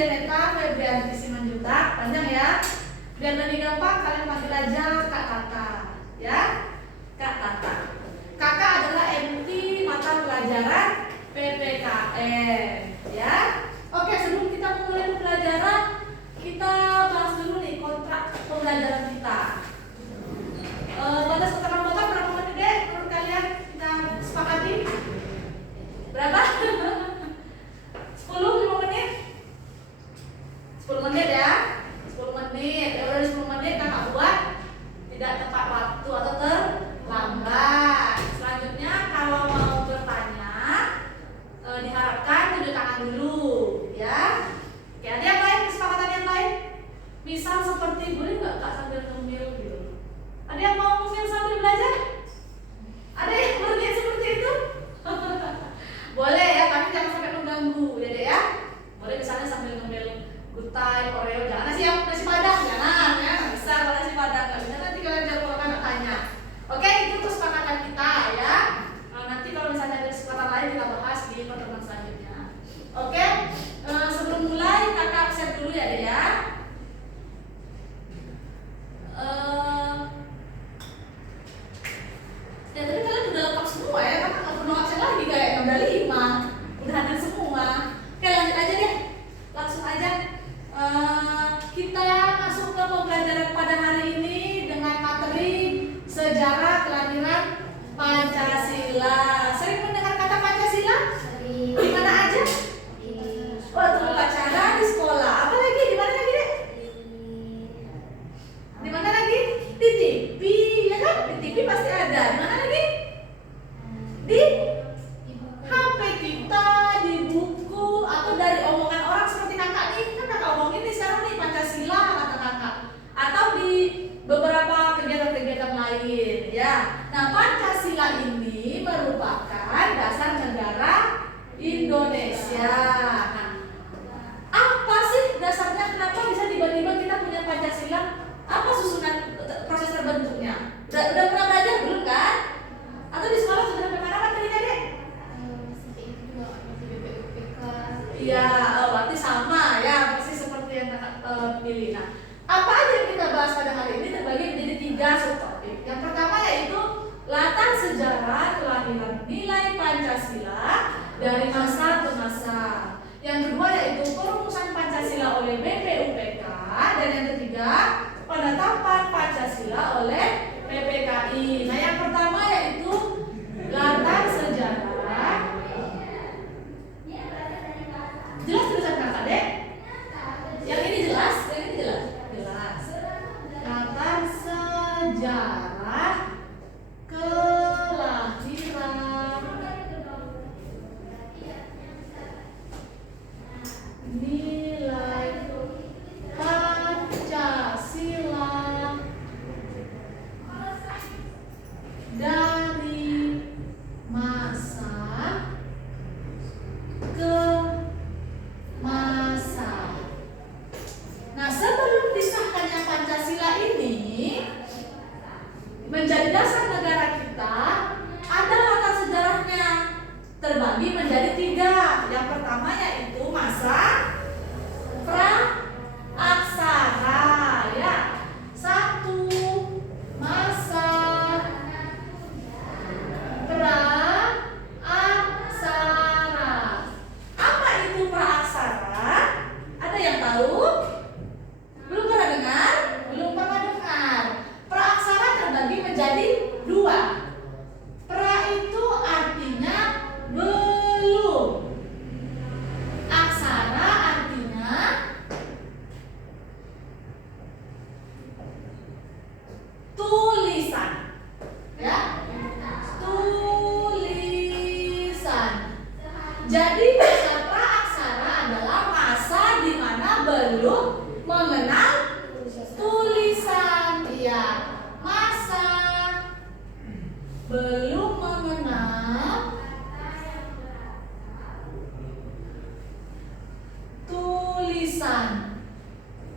Jeneta Febrianti Simanjuntak, panjang ya. Biar lebih gampang kalian panggil aja Kak Tata, ya. Kak Tata. Kakak adalah MT mata pelajaran PPKN, ya. Oke, sebelum kita mulai pembelajaran, kita bahas dulu nih kontrak pembelajaran kita. Batas keterangan motor berapa menit deh menurut kalian kita sepakati? Berapa? 5 menit? 10 menit ya? 10 menit. Ya udah 10 menit kakak buat tidak tepat waktu atau terlambat. Selanjutnya kalau mau bertanya diharapkan tunjuk tangan dulu ya. Oke, ada yang lain, kesepakatan yang lain? Misal seperti boleh nggak kak sambil ngemil gitu? Ada yang mau ngemil sambil belajar? Ada yang berniat seperti itu? Boleh ya, tapi jangan sampai mengganggu ya deh ya. Boleh misalnya sambil ngemil gutai, oreo, jangan nasi padang, jangan ya, nggak bisa kalau nasi padang, nggak bisa nanti kalian jawab kalau anak tanya. Oke, itu kesepakatan kita ya. Nanti kalau misalnya ada kesepakatan lain kita bahas di pertemuan selanjutnya. Oke, sebelum mulai kakak absen dulu ya deh ya. Ya tadi kalian udah lengkap semua ya, kakak nggak perlu absen lagi kayaknya, udah 5, udah hadir semua. Oke, lanjut aja deh, langsung aja. Kita masuk ke pembelajaran pada hari ini dengan materi sejarah kelahiran Pancasila. Sering mendengar kata Pancasila? Sering. Di mana aja? Waktu upacara di sekolah. Apa lagi? Di mana lagi deh? Di mana lagi? Di TV, ya kan? Di TV pasti ada. Di mana lagi? Di HP kita, di buku, atau dari omongan orang seperti kakak nih. Kan kakak omongin nih sekarang nih Pancasila kata kakak. Atau di beberapa kegiatan-kegiatan lain ya. Nah, Pancasila ini merupakan dasar negara Indonesia. Nah, apa sih dasarnya? Kenapa bisa tiba-tiba kita punya Pancasila? Apa susunan proses terbentuknya? Udah pernah belajar belum kan? Atau di sekolah sudah sampai mana materinya dek? Sampai itu juga masih BPUPK. Iya, berarti sama ya, persis seperti yang kakak pilih. Nah, apa aja yang kita bahas pada hari ini terbagi menjadi 3 subtopik. Yang pertama yaitu latar sejarah kelahiran nilai Pancasila dari masa ke masa. Yang kedua yaitu perumusan Pancasila oleh BPUPK, dan yang ketiga penetapan Pancasila oleh PPKI. Nah, yang pertama yaitu latar sejarah. Jelas tulisan kakak dek? Yang ini jelas? Yang ini jelas? Jelas. Latar sejarah kelahiran nilai Pancasila dari masa ke masa. Nah, sebelum disahkannya Pancasila ini menjadi dasar negara kita, ada latar sejarahnya terbagi menjadi 3. Yang pertama yaitu masa pra-aksara ya. 1. Masa pra-aksara. Apa itu pra-aksara? Ada yang tahu? Belum pernah dengar? Belum pernah dengar. Pra-aksara terbagi menjadi 2. Pra itu artinya belum. Aksara artinya tulisan. Ya? Tulisan. Jadi masa pra-aksara adalah masa di mana belum mengenal tulisan. Iya, masa belum mengenal tulisan.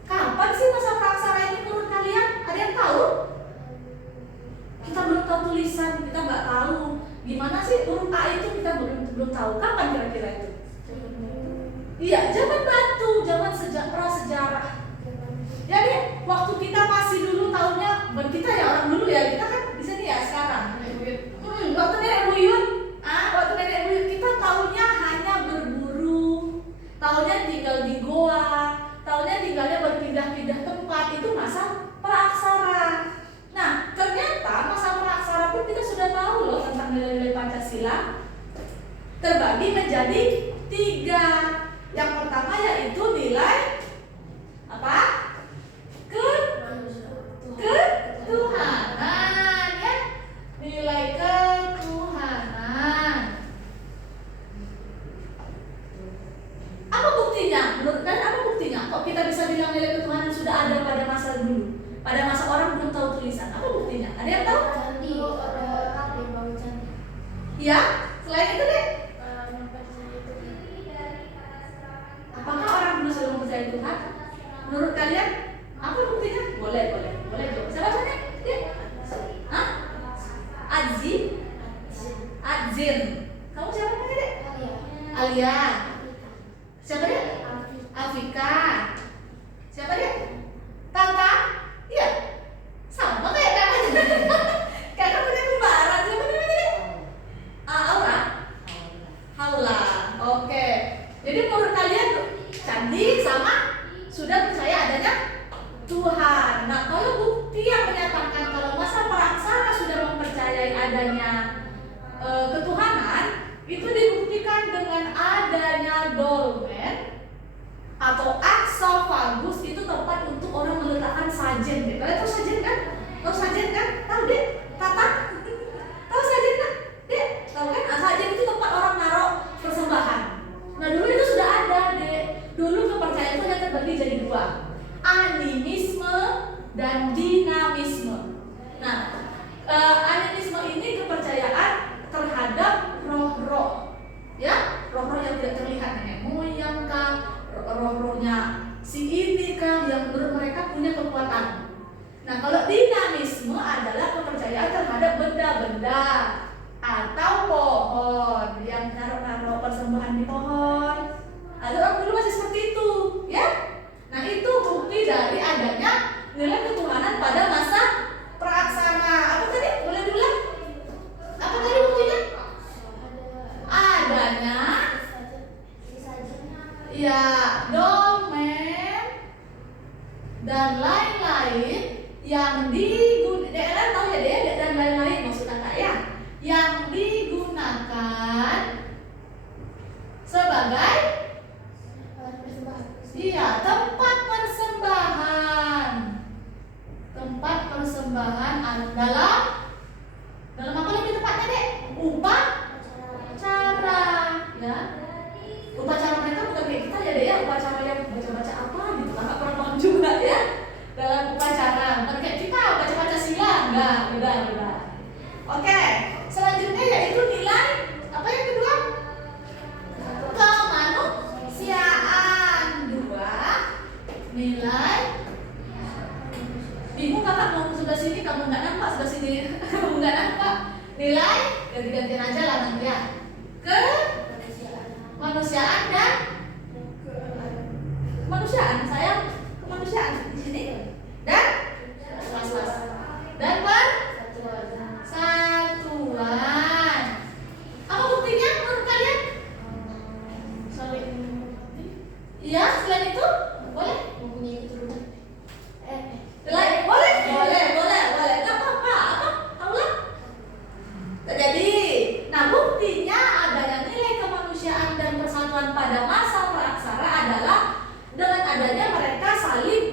Kapan sih masa praksara ini menurut kalian? Ada yang tahu? Kita belum tahu tulisan, kita nggak tahu gimana sih huruf A itu, kita belum tahu. Kapan kira-kira itu? Iya, zaman batu, zaman kita ya orang dulu ya, kita kan di sini ya sekarang. Waktu nenek buyut, waktu nenek buyut kita taunya hanya berburu, taunya tinggal di goa, taunya tinggalnya berpindah-pindah tempat, itu masa praaksara. Nah, ternyata masa praaksara pun kita sudah tahu loh tentang nilai-nilai Pancasila terbagi menjadi 3. Yang pertama yaitu nilai apa? Ketuhanan ya, nilai ketuhanan. Apa buktinya? Menurut kalian apa buktinya? Kok kita bisa bilang nilai ketuhanan sudah ada pada masa dulu? Pada masa orang belum tahu tulisan. Apa buktinya? Ada yang tahu? Candi, ada yang bangun candi. Ya, selain itu deh. Candi itu. Apakah orang dulu sudah mempercayai Tuhan? Menurut kalian apa buktinya? Boleh jawab. Siapa namanya? Ya. Hah? Adzin. Kamu siapa namanya, Dek? Alia. Siapa dia? Afika. Siapa dia? Tanta? Iya. Sama kayak kakaknya. Kakak punya kembaran. Siapa namanya, Dek? Aura. Haula. Oke. Jadi menurut kalian candi sama sudah percaya adanya Tuhan. Nah, kalau bukti yang menyatakan kalau masa praaksara sudah mempercayai adanya ketuhanan, itu dibuktikan dengan adanya dolmen atau aksofagus, itu tempat untuk orang meletakkan sajen. Kalian tahu sajen kan? Tahu deh? Tata? Tahu sajen kan? Dek, tahu kan? Sajen itu tempat orang naruh persembahan. Nah, dulu itu sudah ada, Dek. Dulu kepercayaan itu hanya terbagi jadi 2, animisme dan dinamisme. Nah, animisme ini kepercayaan terhadap roh-roh, ya, roh-roh yang tidak terlihat, nenek moyang kah, roh-rohnya si ini kah, yang menurut mereka punya kekuatan. Nah, kalau dinamisme adalah kepercayaan terhadap benda-benda atau pohon, yang naruh-naruh persembahan di pohon. Ada orang dulu masih seperti itu, ya. Nah, itu bukti dari adanya nilai ketuhanan pada masa praaksara. Apa tadi? Boleh diulang? Apa tadi buktinya? Adanya ya dolmen dan lain-lain yang digunakan, tahu ya deh, dan lain-lain maksudnya Kak ya, yang digunakan sebagai tempat persembahan dalam apa lebih tepatnya, Dek? Upacara, ya. Upacara mereka bukan kayak kita ya, Dek ya, upacara yang baca-baca apa gitu, kakak pernah paham juga ya. Dalam upacara, bukan kayak kita baca-baca sila, enggak, beda. Oke, selanjutnya yaitu nilai apa yang kedua? Kemanusiaan. 2, nilai. Bingung kakak mau sebelah sini, kamu nggak nampak, sebelah sini kamu nggak nampak. Nilai, ganti-gantian aja lah nanti ya. Kemanusiaan dan kemanusiaan, sayang, kemanusiaan di sini. Dan dan persatuan. Apa buktinya menurut kalian? Iya, selain itu boleh mempunyai keturunan. Boleh. Nggak apa-apa. Allah. Jadi, nah buktinya adanya nilai kemanusiaan dan persatuan pada masa praaksara adalah dengan adanya mereka saling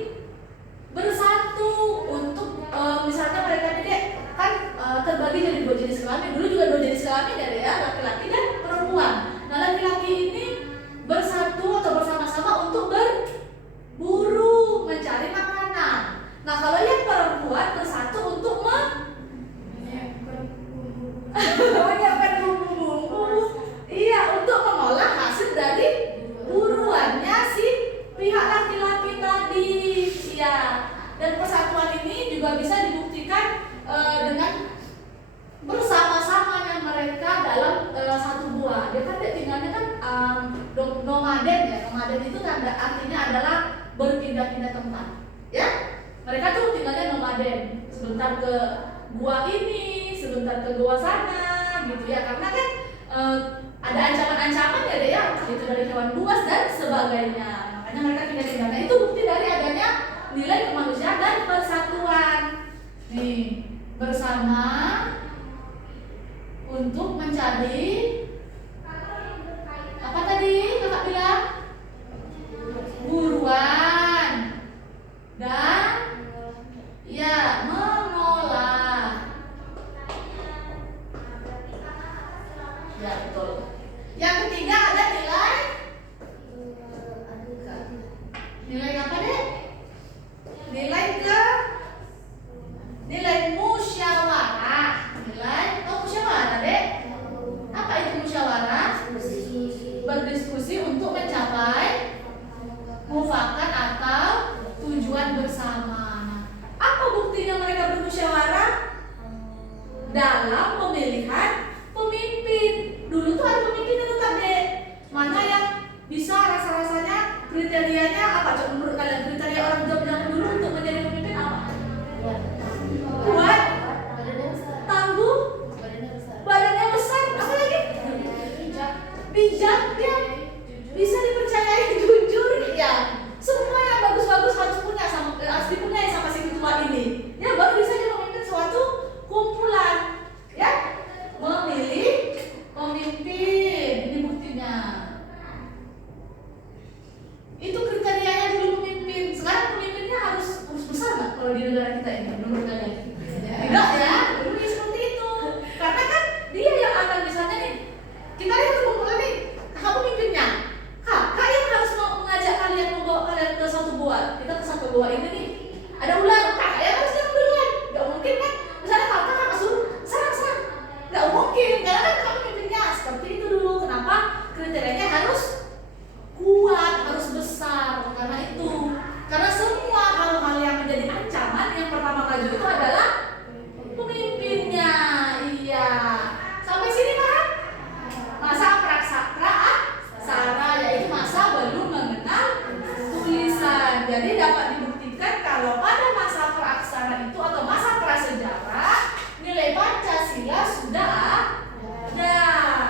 bersatu untuk misalnya mereka ini kan terbagi jadi 2 jenis kelamin. Dulu juga 2 jenis kelamin ya, laki-laki dan perempuan. Nah, laki-laki ini bersatu atau bersama-sama untuk berburu, mencari makanan. Nah, kalau yang perempuan bersatu untuk menyiapkan bumbu-bumbu, iya, untuk mengolah hasil dari buruannya si pihak laki-laki tadi, ya. Dan persatuan ini juga bisa dibuktikan dengan bersama-samanya mereka dalam satu gua. Dia kan tinggalnya kan nomaden ya. Nomaden itu artinya adalah berpindah-pindah tempat, ya. Mereka tuh tinggalnya nomaden. sebentar ke gua ini, sebentar ke gua sana, gitu ya. Karena kan ada ancaman-ancaman ya deh ya, itu dari hewan buas dan sebagainya. Makanya mereka pindah-pindah. Nah itu bukti dari adanya nilai kemanusiaan dan persatuan. Nih, bersama untuk mencari apa tadi kakak bilang? Buruan dan ya mengolah. Ya betul. Yang ketiga ada nilai apa deh? Nilai musyawarah. Musyawarah deh. Apa itu musyawarah? Berdiskusi untuk mencapai mufakat atau tujuan bersama. Nah, apa buktinya mereka bermusyawarah? Dalam pemilihan pemimpin. Dulu tuh ada pemimpin yang tetap deh. Mana yang bisa rasa-rasanya kriterianya apa? Coba menurut kalian kriteria orang zaman dulu untuk menjadi pemimpin apa? Kuat, tangguh, badannya besar, apa lagi? Bijak, ya, bisa dipercayai, jujur, ya. Semua yang bagus-bagus harus dipunyai sama si ketua ini. Ya, baru bisa dia memimpin suatu kumpulan. Ya, memilih pemimpin. Ini buktinya. Itu kriterianya dulu pemimpin. Sekarang pemimpinnya harus besar nggak kalau di negara kita ini menurut kalian? Tidak ya, dulu seperti itu. Karena kan dia yang akan misalnya nih, kita lihat kumpulan nih, kakak pemimpinnya. Kakak yang harus mengajak kalian, membawa kalian ke suatu gua. Kita ke satu gua ini nih, ada ular, kakak yang harus jalan duluan. Gak mungkin kan? Misalnya kakak suruh serang. Gak mungkin, karena kan kakak pemimpinnya. Seperti itu dulu. Kenapa? Kriterianya harus kuat, harus besar. Karena semua hal-hal yang menjadi ancaman, yang pertama maju itu adalah pemimpinnya. Iya. Sampai sini paham? Masa praksara, yaitu masa belum mengenal tulisan. Jadi dapat dibuktikan kalau pada masa praksara itu atau masa prasejarah, nilai Pancasila sudah ada.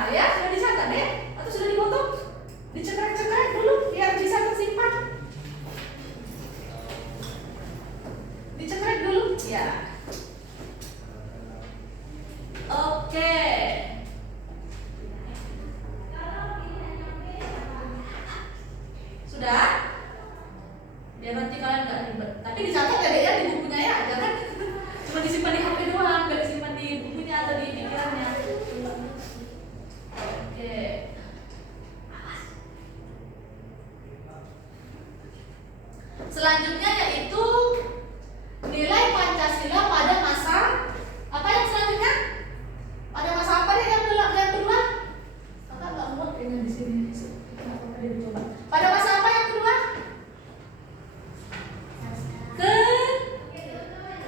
Ya, sudah dicatat deh? Atau sudah dipotong? Dicekrek-cekrek dulu biar bisa tersimpan. Dicekrek dulu, ya. Oke. Sudah? Biar nanti kalian nggak ribet. Tapi dicatat ya deh ya di bukunya ya, jangan cuma disimpan di HP doang, nggak disimpan di bukunya atau di pikirannya. Oke. Selanjutnya yaitu nilai Pancasila pada masa apa yang selanjutnya? Pada masa apa deh yang kedua? Kakak nggak muat kayaknya di sini. Pada masa apa yang kedua?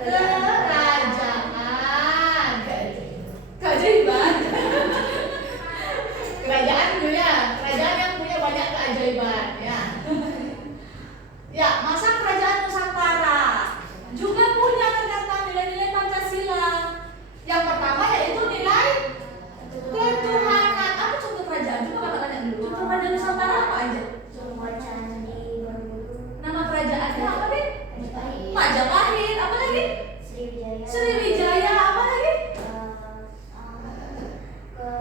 Kerajaan. Keajaiban. Kerajaan yang punya banyak keajaiban, ya. Ya, masa kerajaan Nusantara juga punya ternyata nilai-nilai Pancasila. Yang pertama yaitu nilai ketuhanan. Apa contoh kerajaan? Coba kakak tanya dulu. Contoh kerajaan Nusantara apa aja? Nama kerajaannya apa deh? Majapahit. Apa lagi? Sriwijaya. Apa lagi?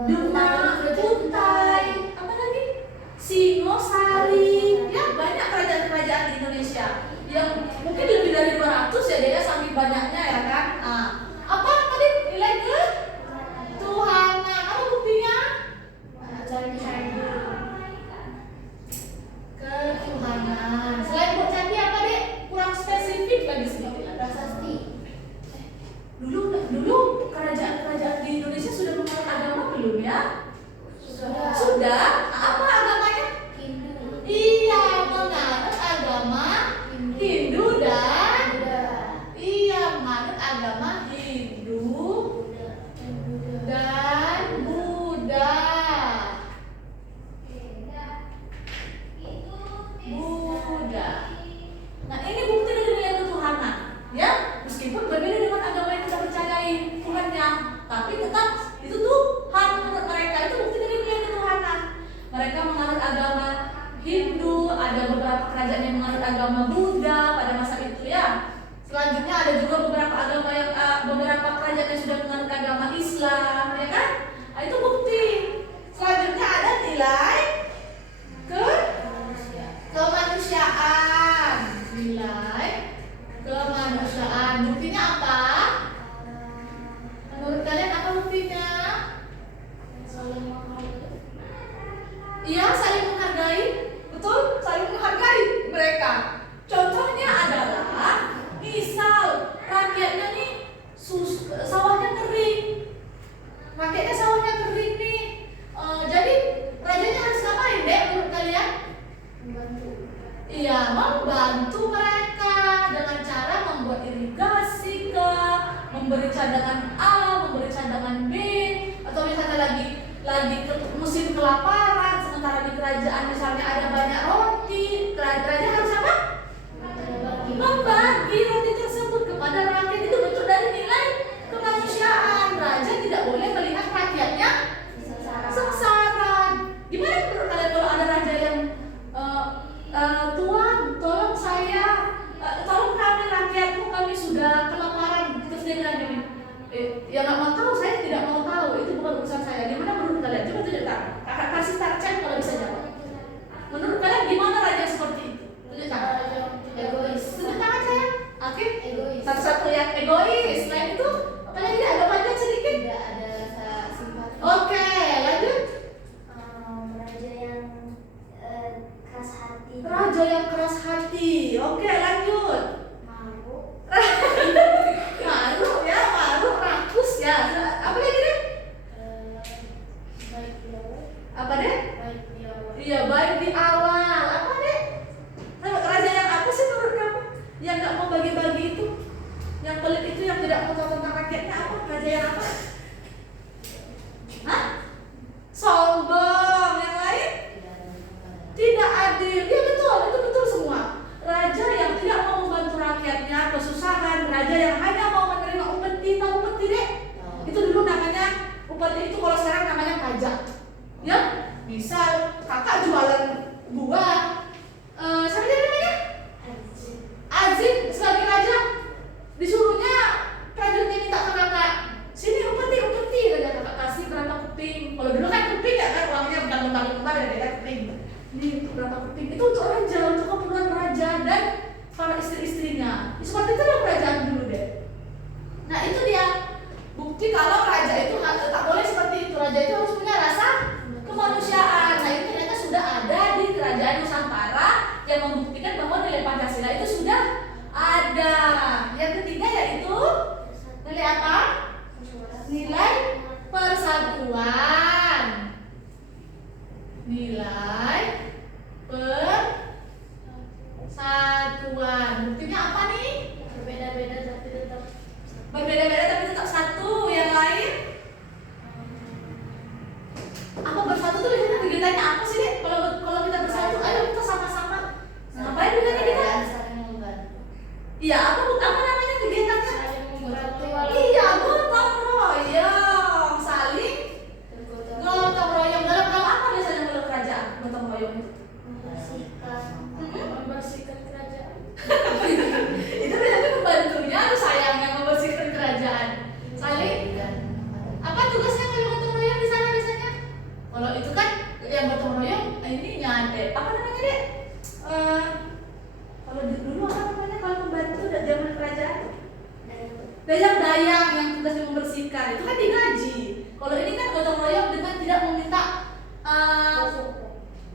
Demak, Kutai. Apa lagi? Singosari. Ya, banyak kerajaan-kerajaan di Indonesia yang mungkin lebih dari 200 ya dia saking banyaknya ya kan. Apa tadi nilai ketuhanan? Apa buktinya? Ketuhanan. Selain buat candi apa deh? Kurang spesifik lagi sedikit. Prasasti. Dulu kerajaan-kerajaan di Indonesia sudah menganut agama belum ya? Sudah. Apa agamanya? Hindu. Iya, menganut agama Hindu dan iya menganut beberapa kerajaan yang menganut agama Buddha pada masa itu ya. Selanjutnya ada juga beberapa agama yang beberapa kerajaan yang sudah menganut agama Islam, ya kan? Nah, itu bukti. Selanjutnya ada nilai kemanusiaan. Nilai kemanusiaan. Buktinya apa? Menurut kalian apa buktinya? Saling menghargai. Iya, saling menghargai. Betul, saling menghargai mereka. Contohnya adalah misal rakyatnya nih sawahnya kering. Rakyatnya sawahnya kering nih. Jadi rajanya harus ngapain deh menurut kalian? Membantu. Iya, membantu mereka dengan cara membuat irigasi memberi cadangan A, memberi cadangan B, atau misalnya lagi musim kelaparan, sementara di kerajaan misalnya ada banyak roti, raja harus apa? Membagi roti tersebut kepada rakyat. Itu bentuk dari nilai kemanusiaan. Raja tidak boleh melihat rakyatnya sengsara. Gimana menurut kalian kalau ada raja yang Tuan, tolong saya, tolong kami rakyatmu, kami sudah kelaparan. Terus dia bilang gini, ya nggak mau tahu, saya tidak mau tahu, itu bukan urusan saya. Gimana menurut kalian? Coba tunjuk tangan. Kakak kasih tarcen kalau bisa jawab. Menurut kalian gimana raja seperti itu? Tunjuk tangan. Egois. Tunjuk tangan saya. Oke. Egois. Satu-satu yang egois. Selain itu, apa lagi? Agak panjang sedikit. Tidak ada rasa simpati. Oke, lanjut. Raja yang keras hati. Raja yang keras hati. Oke, lanjut. Mabuk. Maruk ya, maruk, rakus ya. Apa lagi deh? Baik di awal. Apa deh? Baik di awal. Iya, baik di awal. Apa deh? Raja yang apa sih menurut kamu? Yang nggak mau bagi-bagi itu, yang pelit itu, yang tidak mau tahu tentang rakyatnya apa? Raja yang apa? Hah? Sombong. Yang lain? Tidak adil. Iya betul, itu betul semua. Raja yang tidak mau membantu rakyatnya kesusahan, raja yang hanya mau menerima upeti. Tahu upeti deh? Itu dulu namanya upeti, itu kalau sekarang namanya pajak. Ya, misal kakak jualan buah, siapa dia namanya? Azim sebagai raja disuruhnya prajuritnya minta ke kakak, sini upeti, raja kakak kasih berapa keping. Kalau dulu kan keping ya kan, uangnya bentar ya dia keping. Ini untuk berapa keping? Itu untuk raja, untuk keperluan raja dan para istri-istrinya. Seperti itu lah kerajaan dulu deh. Nah itu dia bukti kalau raja itu tak boleh seperti itu. Raja itu harus punya rasa kemanusiaan. Nah ini ternyata sudah ada di kerajaan Nusantara yang membuktikan bahwa nilai Pancasila itu sudah ada. Yang ketiga yaitu nilai apa? Nilai persatuan. Nilai persatuan. Buktinya apa nih? Berbeda-beda tapi tetap Berbeda-beda tapi tetap satu. Yang lain? Apa bersatu tuh biasanya kegiatannya apa sih deh? Kalau kita bersatu, ayo kita sama-sama. Ngapain kegiatannya kita? saling membantu. Iya, apa namanya kegiatannya? Saling membantu. Iya, gotong royong, saling gotong royong. Dalam hal apa biasanya kalau kerajaan gotong royong itu? Membersihkan kerajaan. Itu biasanya pembantunya atau sayangnya membersihkan kerajaan. Saling apa tugasnya kalau gotong royong di sana biasanya? Kalau itu kan yang gotong royong ininya apa namanya deh? Kalau dulu apa namanya kalau pembantu dari zaman kerajaan? Dayang-dayang yang tugasnya membersihkan itu kan digaji. Kalau ini kan gotong royong dengan tidak meminta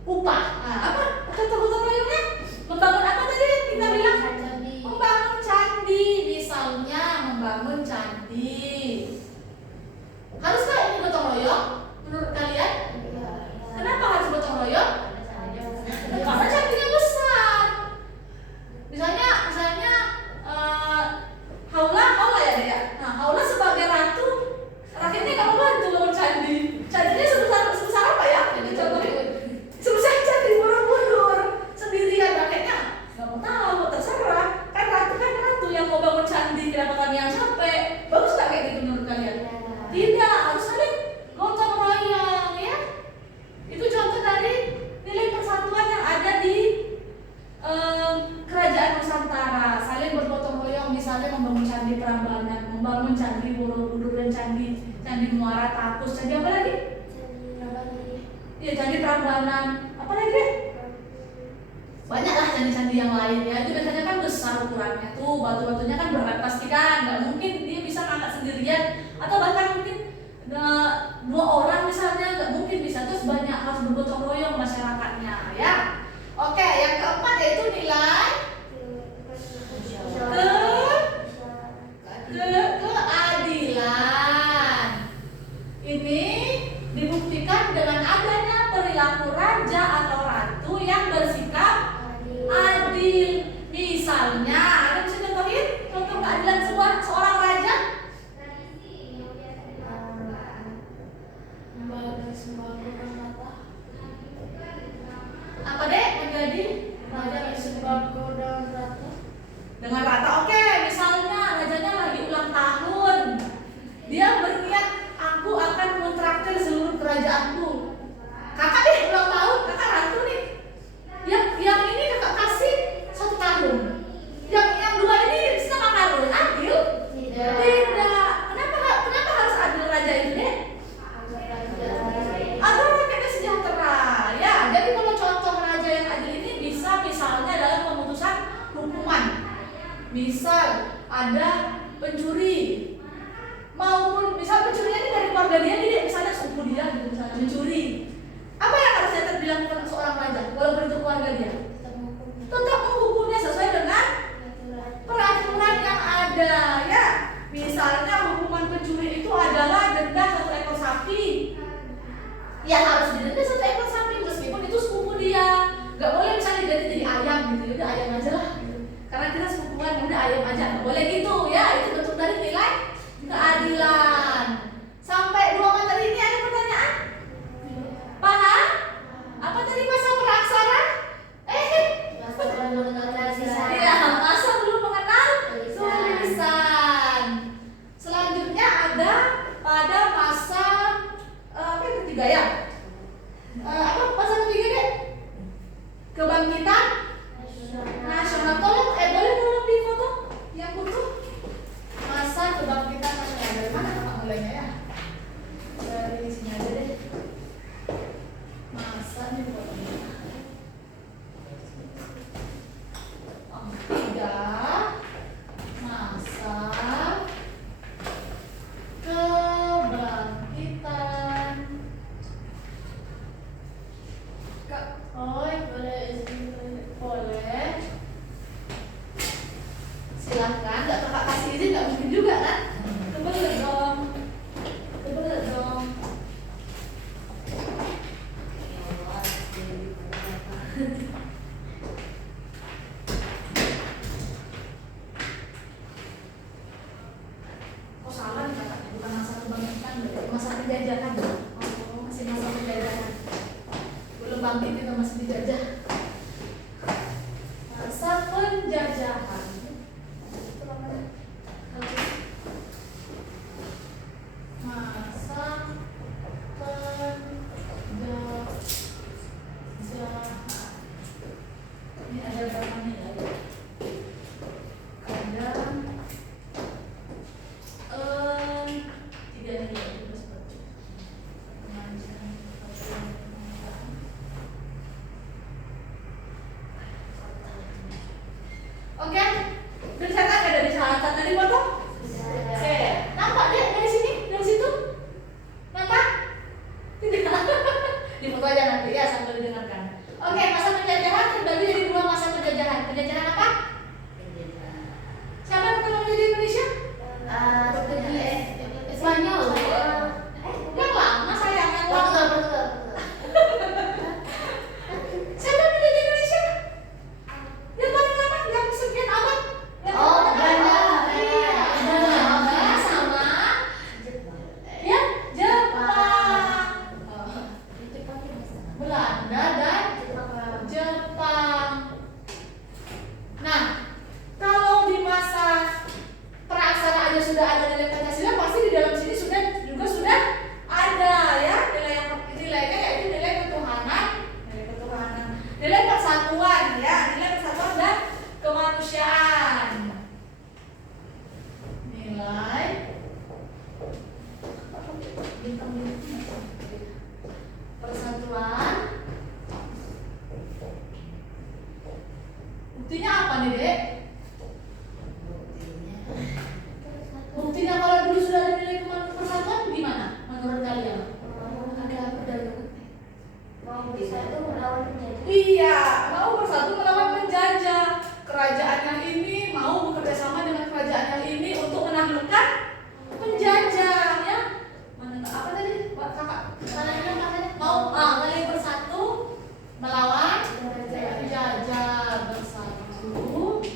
upah. Nah, apa contoh gotong royongnya? Membangun apa tadi yang kita bilang? Membangun candi, misalnya membangun candi. Haruskah ini gotong royong? Menurut kalian? Kenapa harus gotong royong? Karena candinya besar. Misalnya haula ya dia. Nah, haula sebagai ratu, rakyatnya nggak mau bantu bangun candi. Candinya sebesar apa ya? Jadi contohnya sebesar candi Borobudur. membangun candi Borobudur dan candi Muara Takus, candi apa lagi? Iya, candi Prambanan, apa lagi deh? Banyaklah candi-candi yang lain ya. Itu biasanya kan besar ukurannya tuh, batu-batunya kan berat pasti kan, nggak mungkin dia bisa ngangkat sendirian, atau bahkan mungkin dua orang misalnya nggak mungkin bisa, terus banyak harus bergotong royong masyarakatnya ya. Oke, yang keempat yaitu nilai keadilan. Ini dibuktikan dengan adanya perilaku raja atau ratu yang bersikap adil. Misalnya, ada bisa contohin contoh keadilan seorang raja? Apa dek? Menjadi dengan rata. Oke, misalnya rajanya lagi ulang tahun, dia berniat aku akan mentraktir seluruh kerajaanku. Kakak deh ulang tahun, kakak ratu nih. Yang ini kakak kasih 1 tahun. Yang dua ini setengah tahun. Adil? Tidak. Kenapa harus adil raja itu deh? Agar rakyatnya sejahtera. Ya, jadi kalau contoh raja yang adil ini bisa misalnya dalam pemutusan hukuman. Misal ada pencuri, maupun misal pencurinya ini dari keluarga dia, jadi misalnya suku dia gitu, misalnya mencuri. Apa yang harus dilakukan seorang raja walaupun itu keluarga dia? Tetap menghukumnya sesuai dengan peraturan yang ada ya. Misalnya hukuman pencuri itu adalah denda 1 ekor sapi. Ya harus didenda 1 ekor sapi meskipun itu sepupu dia. Gak boleh misalnya diganti jadi ayam gitu, udah ayam aja lah gitu. Karena kita sepupuan, udah ayam aja, gak boleh gitu ya. Itu bentuk dari nilai keadilan. Sampai 2 materi ini ada pertanyaan? Paham? Apa tadi masa beraksara? Iya, masa belum mengenal tulisan. Selanjutnya ada pada masa apa yang ketiga ya? Apa masa ketiga deh? Kebangkitan nasional. Boleh tolong di foto yang butuh masa kebangkitan nasional. Dari mana kakak mulainya ya? Dari sini aja deh. Masa nih fotonya. Tiga masa kebangkitan. Kak, boleh. Silahkan, nggak kakak kasih izin nggak mungkin juga kan? Kebelet dong. Oh salah nih kakak, bukan masa kebangkitan, berarti masa penjajahan. Oh, masih masa penjajahan. Belum bangkit kita masih dijajah. Masa penjajahan. Masa penjajahan. Ini ada berapa nih ya? Ada 3 nih ya. Oke, udah dicatat ya, dari catat tadi foto? Oke, nampak deh dari sini, dari situ? Nampak? Tidak. Di foto aja nanti ya sambil didengarkan. Oke, masa penjajahan terbagi jadi 2 masa penjajahan. Penjajahan apa? Siapa yang pertama menjadi Indonesia? Spanyol. Yang lama sayang, yang lama. Siapa yang menjadi Indonesia? Yang paling lama, yang sekian abad? Belanda. Iya. Belanda sama ya Jepang. Belanda dan Jepang. Nah, kalau di masa praksana aja sudah ada nilai Pancasila, pasti di dalam sini sudah ada ya nilainya, yaitu nilai ketuhanan, nilai persatuan ya, nilai persatuan dan kemanusiaan, nilai Buktinya apa nih, Dek? Buktinya. Buktinya kalau dulu sudah ada nilai persatuan gimana menurut kalian? Ada perdagangan. Mau bersatu melawan penjajah. Iya, mau bersatu melawan penjajah. Kerajaan yang ini mau bekerja sama dengan kerajaan yang ini untuk menaklukkan penjajah, ya. Apa tadi, Kakak? Makanya mau kalian bersatu melawan penjajah, bersatu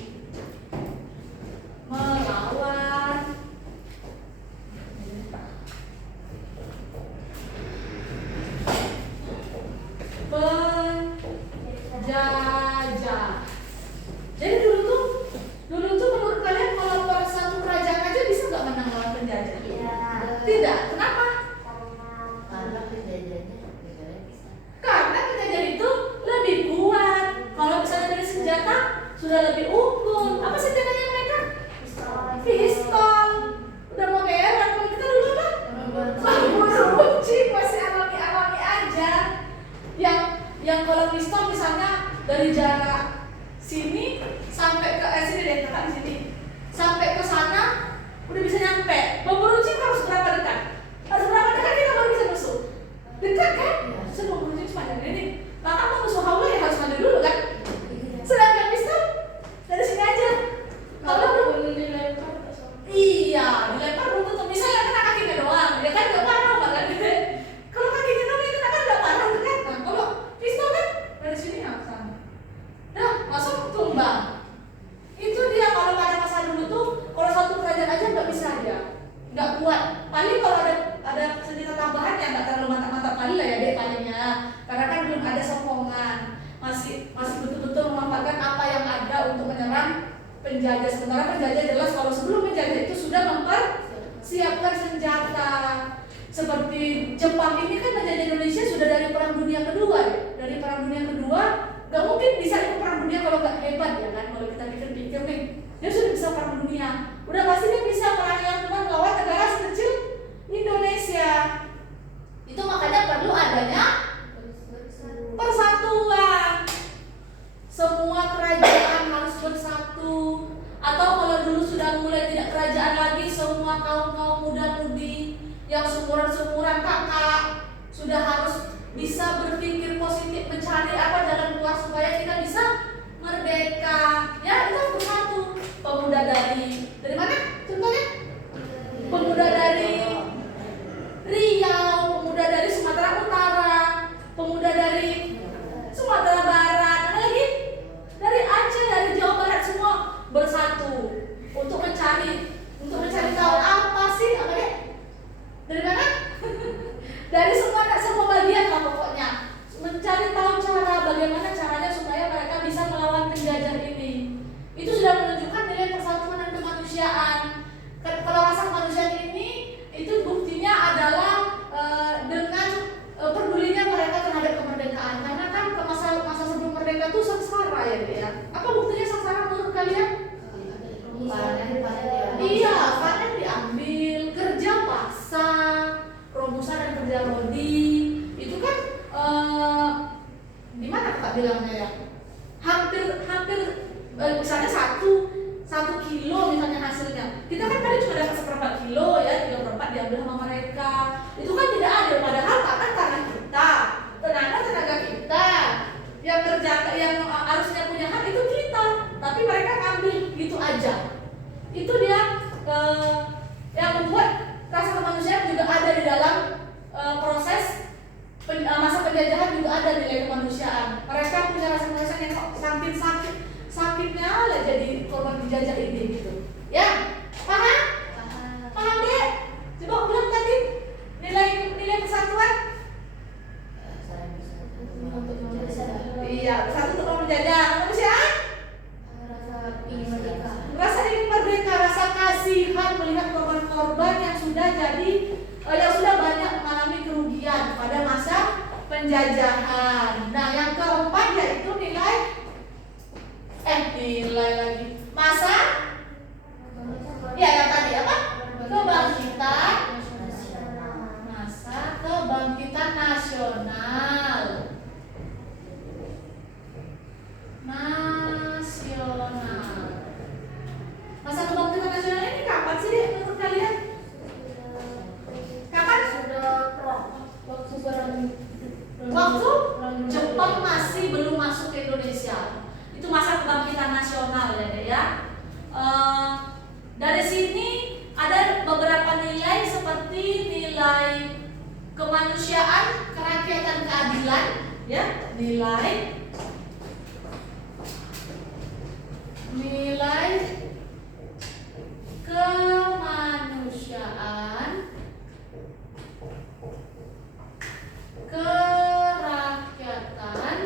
melawan penjajah. Jadi dulu tuh menurut kalian kalau satu kerajaan aja bisa nggak menang lawan penjajah? Iya. Tidak. Kenapa? Karena penjajahnya negara bisa. Karena penjajah itu lebih kuat. Kalau misalnya dari senjata sudah lebih unggul. Apa senjatanya mereka? Pistol. Udah mau merah. Kalau kita dulu apa? Runcing, masih alami-alami aja. Yang kalau pistol misalnya dari jarak sini sampai ke sini deh, kakak di sini. Sampai ke sana udah bisa nyampe. Bambu runcing harus berapa dekat? Harus berapa dekat kita baru bisa nusuk? Dekat kan? Saya bambu runcing cuma dari ini. Kakak mau nusuk hawa ya harus maju dulu kan? Sedangkan pistol dari sini aja. Kalau boleh dilempar ke sana. iya, dilempar belum tentu. Misalnya kena kakinya doang, ya kan nggak parah kan? Kalau kakinya doang ya kena kan nggak parah kan? Nah, kalau pistol kan dari sini ya ke sana. Dah, masuk tumbang. Itu dia kalau pada masa dulu tuh, kalau satu kerajaan aja nggak bisa dia, nggak kuat. Paling kalau ada senjata tambahan yang nggak terlalu mantap-mantap kali lah ya deh palingnya, karena kan belum ada sokongan, masih betul-betul memanfaatkan apa yang ada untuk menyerang penjajah. Sementara penjajah jelas kalau sebelum penjajah itu sudah mempersiapkan senjata. Seperti Jepang ini kan menjajah Indonesia sudah dari Perang Dunia Kedua ya. Dari Perang Dunia Kedua gak mungkin bisa ikut Perang Dunia kalau gak hebat ya kan. Kalau kita pikir-pikir nih, dia sudah bisa Perang Dunia. Udah pasti dia bisa perang yang cuma melawan negara sekecil Indonesia. Itu makanya perlu adanya persatuan. Semua kerajaan harus bersatu. Atau kalau dulu sudah mulai tidak kerajaan lagi, semua kaum muda-mudi yang sumuran-sumuran kakak sudah harus bisa berpikir positif, mencari apa jalan keluar supaya kita bisa merdeka. Ya, kita harus bersatu. Pemuda dari mana? Contohnya? Pemuda dari Riau, pemuda dari Sumatera Utara, pemuda dari Sumatera Barat, ada lagi dari Aceh, dari Jawa Barat, semua bersatu untuk mencari tahu apa sih, apa deh? Dari mana? Dari semua bagian lah pokoknya, mencari tahu cara bagaimana caranya supaya mereka bisa melawan penjajah ini. Itu sudah menunjukkan nilai persatuan dan kemanusiaan. Kalau rasa kemanusiaan ini itu buktinya adalah dengan pedulinya mereka terhadap kemerdekaan. Karena kan ke masa sebelum merdeka itu sengsara ya. Apa buktinya sengsara menurut kalian? Iya, panen diambil, kerja paksa, robusan dan kerja rodi. Itu kan di mana Kak bilangnya ya? Hampir misalnya satu kilo misalnya hasilnya. Kita kan tadi cuma dapat 1/4 kilo ya, 3/4 diambil sama mereka. Itu kan tidak adil, padahal tanah kita, tenaga kita, yang kerja yang harusnya punya hak itu kita, tapi mereka ngambil gitu aja. Itu dia yang membuat rasa kemanusiaan juga ada di dalam proses masa penjajahan, juga ada nilai kemanusiaan. Mereka punya rasa kemanusiaan yang saking sakitnya lah jadi korban dijajah ini gitu. Ya, paham? Paham deh? Coba ulang tadi nilai persatuan. Iya, bersatu untuk menjajah kemanusiaan. Rasa ingin merdeka, rasa kasihan melihat korban-korban yang sudah banyak mengalami kerugian pada masa penjajahan. Nah, yang keempat yaitu nilai lagi masa yang tadi apa? Kebangkitan, masa kebangkitan nasional. ya. Dari sini ada beberapa nilai seperti nilai kemanusiaan, kerakyatan, keadilan, ya, nilai kemanusiaan, kerakyatan,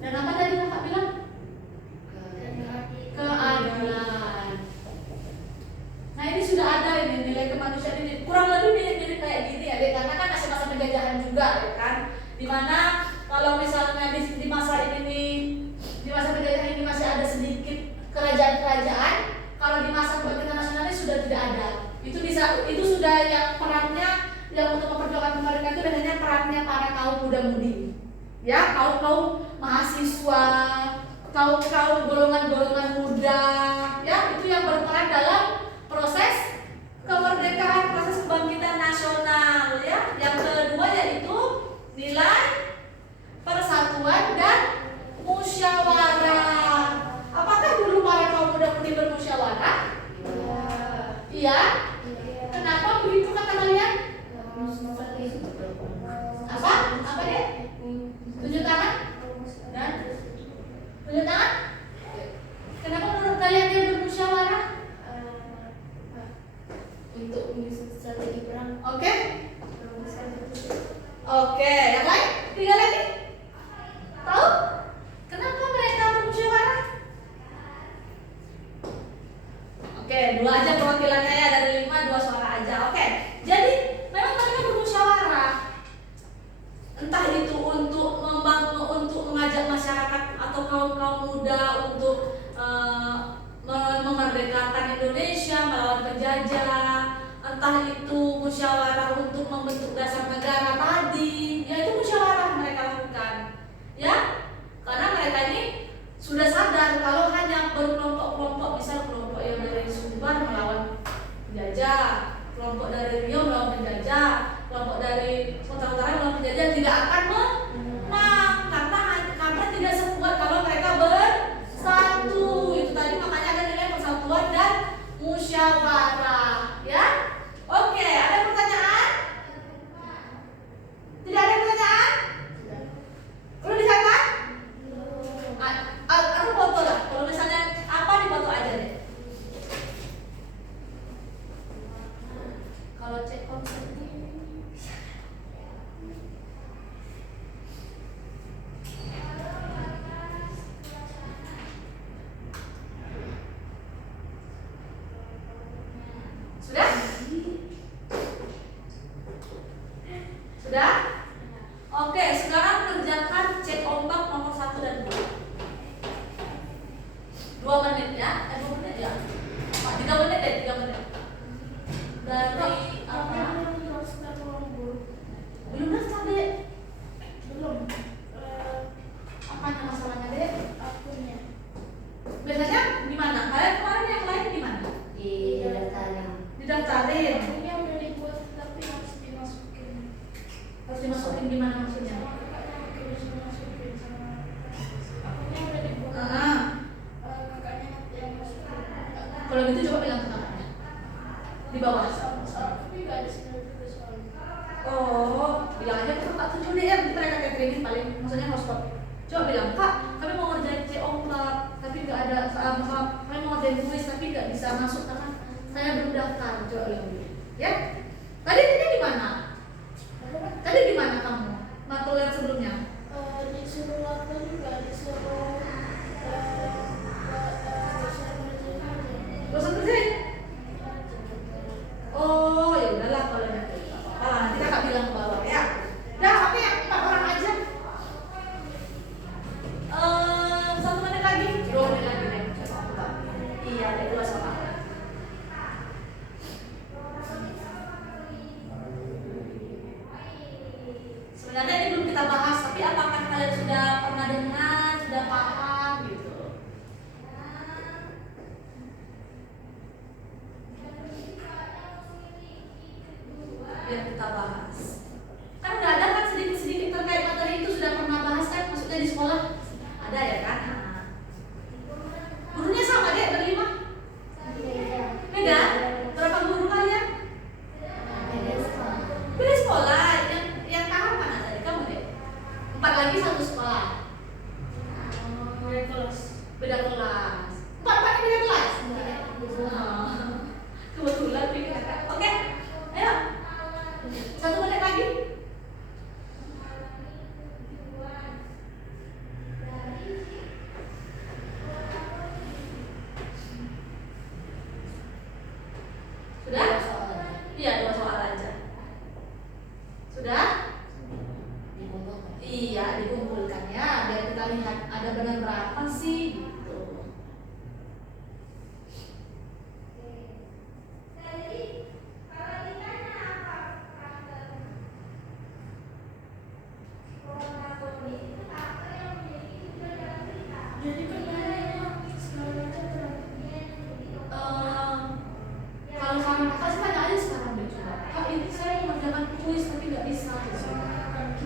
dan apa tadi kakak bilang? Keadilan. Nah ini sudah ada ini nilai kemanusiaan ini, kurang lebih mirip-mirip kayak gini ya, Dek, karena kan masih masa penjajahan juga, ya kan? Dimana kalau misalnya di masa ini nih, di masa penjajahan ini masih ada sedikit kerajaan-kerajaan, kalau di masa kebangkitan nasional ini sudah tidak ada. Itu sudah yang perannya yang untuk memperjuangkan kemerdekaan itu biasanya perannya para kaum muda-mudi, ya, kaum mahasiswa, kaum golongan-golongan muda, ya, itu yang berperan dalam proses kemerdekaan, proses kebangkitan nasional, ya. Yang kedua yaitu nilai persatuan dan musyawarah. Apakah dulu para kaum muda-mudi bermusyawarah? Iya. Kenapa begitu kata kalian? Apa? Apa deh? Tunjuk tangan? Dan tunjuk tangan? Kenapa menurut kalian dia bermusyawarah? Untuk menyusun strategi perang. Oke. Oke, yang lain? 3 lagi? Tahu? Kenapa mereka bermusyawarah? Oke, 2 aja perwakilannya ya, dari 5 2 suara aja. Oke. Jadi memang mereka bermusyawarah. Entah itu untuk mengajak masyarakat atau kaum muda untuk memerdekakan Indonesia melawan penjajah, entah itu musyawarah untuk membentuk dasar negara tadi, ya itu musyawarah mereka lakukan, ya, karena mereka ini sudah sadar kalau hanya berkelompok-kelompok, misal kelompok yang dari Sumbar melawan penjajah, kelompok dari Riau melawan penjajah, kelompok dari Sumatera Utara melawan penjajah, tidak akan menang karena tidak sekuat kalau mereka bersatu. Itu tadi makanya ada nilai persatuan dan musyawarah, ya. Oke, ada pertanyaan? Tidak ada pertanyaan? Perlu dicatat? Aku foto lah. Kalau misalnya apa difoto aja deh. Kalau cek konsep ini sudah? Sudah? Oke, sekarang kerjakan cek ombak nomor 1 dan 2. 2 menit ya? 2 menit ya? 3 menit deh, 3 menit. Dari apa? Belum daftar deh. Belum. Apanya masalahnya deh? Akunnya. Biasanya di mana? Kalian kemarin yang lain di mana? Didaftarin. Akunnya udah dibuat tapi harus dimasukin. Harus dimasukin di mana maksudnya? Kakaknya harus dimasukin sama. Akunnya udah dibuat. Kakaknya nanti yang masukin. Kalau gitu coba bilang ke kakaknya. Di bawah. Tapi nggak ada sinyal juga soalnya. Oh, bilang aja ke Kak 7 DM, kita rekan catering paling, maksudnya hotspot. Coba bilang, Kak, kami mau ngerjain C ombak, tapi nggak ada, kami mau ngerjain kuis tapi nggak bisa masuk karena saya belum daftar. Coba bilang dulu, ya. Tadi di mana? Tadi di mana kamu? Matkul yang sebelumnya? Disuruh lapor juga, disuruh Gak usah kerjain. Oh, ya udahlah kalau gitu. Nanti kakak bilang ke bawah ya. Dah, oke ya, 4 orang aja. 1 menit lagi, 2 menit lagi deh. Iya, deh 2 sama. Beda kelas. Beda kelas. Empat-empatnya beda kelas. Oh, kebetulan pikir kakak. Oke, ayo. 1 menit lagi. Sudah? Iya, 2 soal aja. Sudah? Iya, dikumpulkan ya, biar kita lihat ada benar berapa sih gitu. Jadi kan banyak segala macam. Kalau sama kakak sih tanya aja sekarang deh coba. Kak, ini saya mau mengerjakan kuis tapi nggak bisa.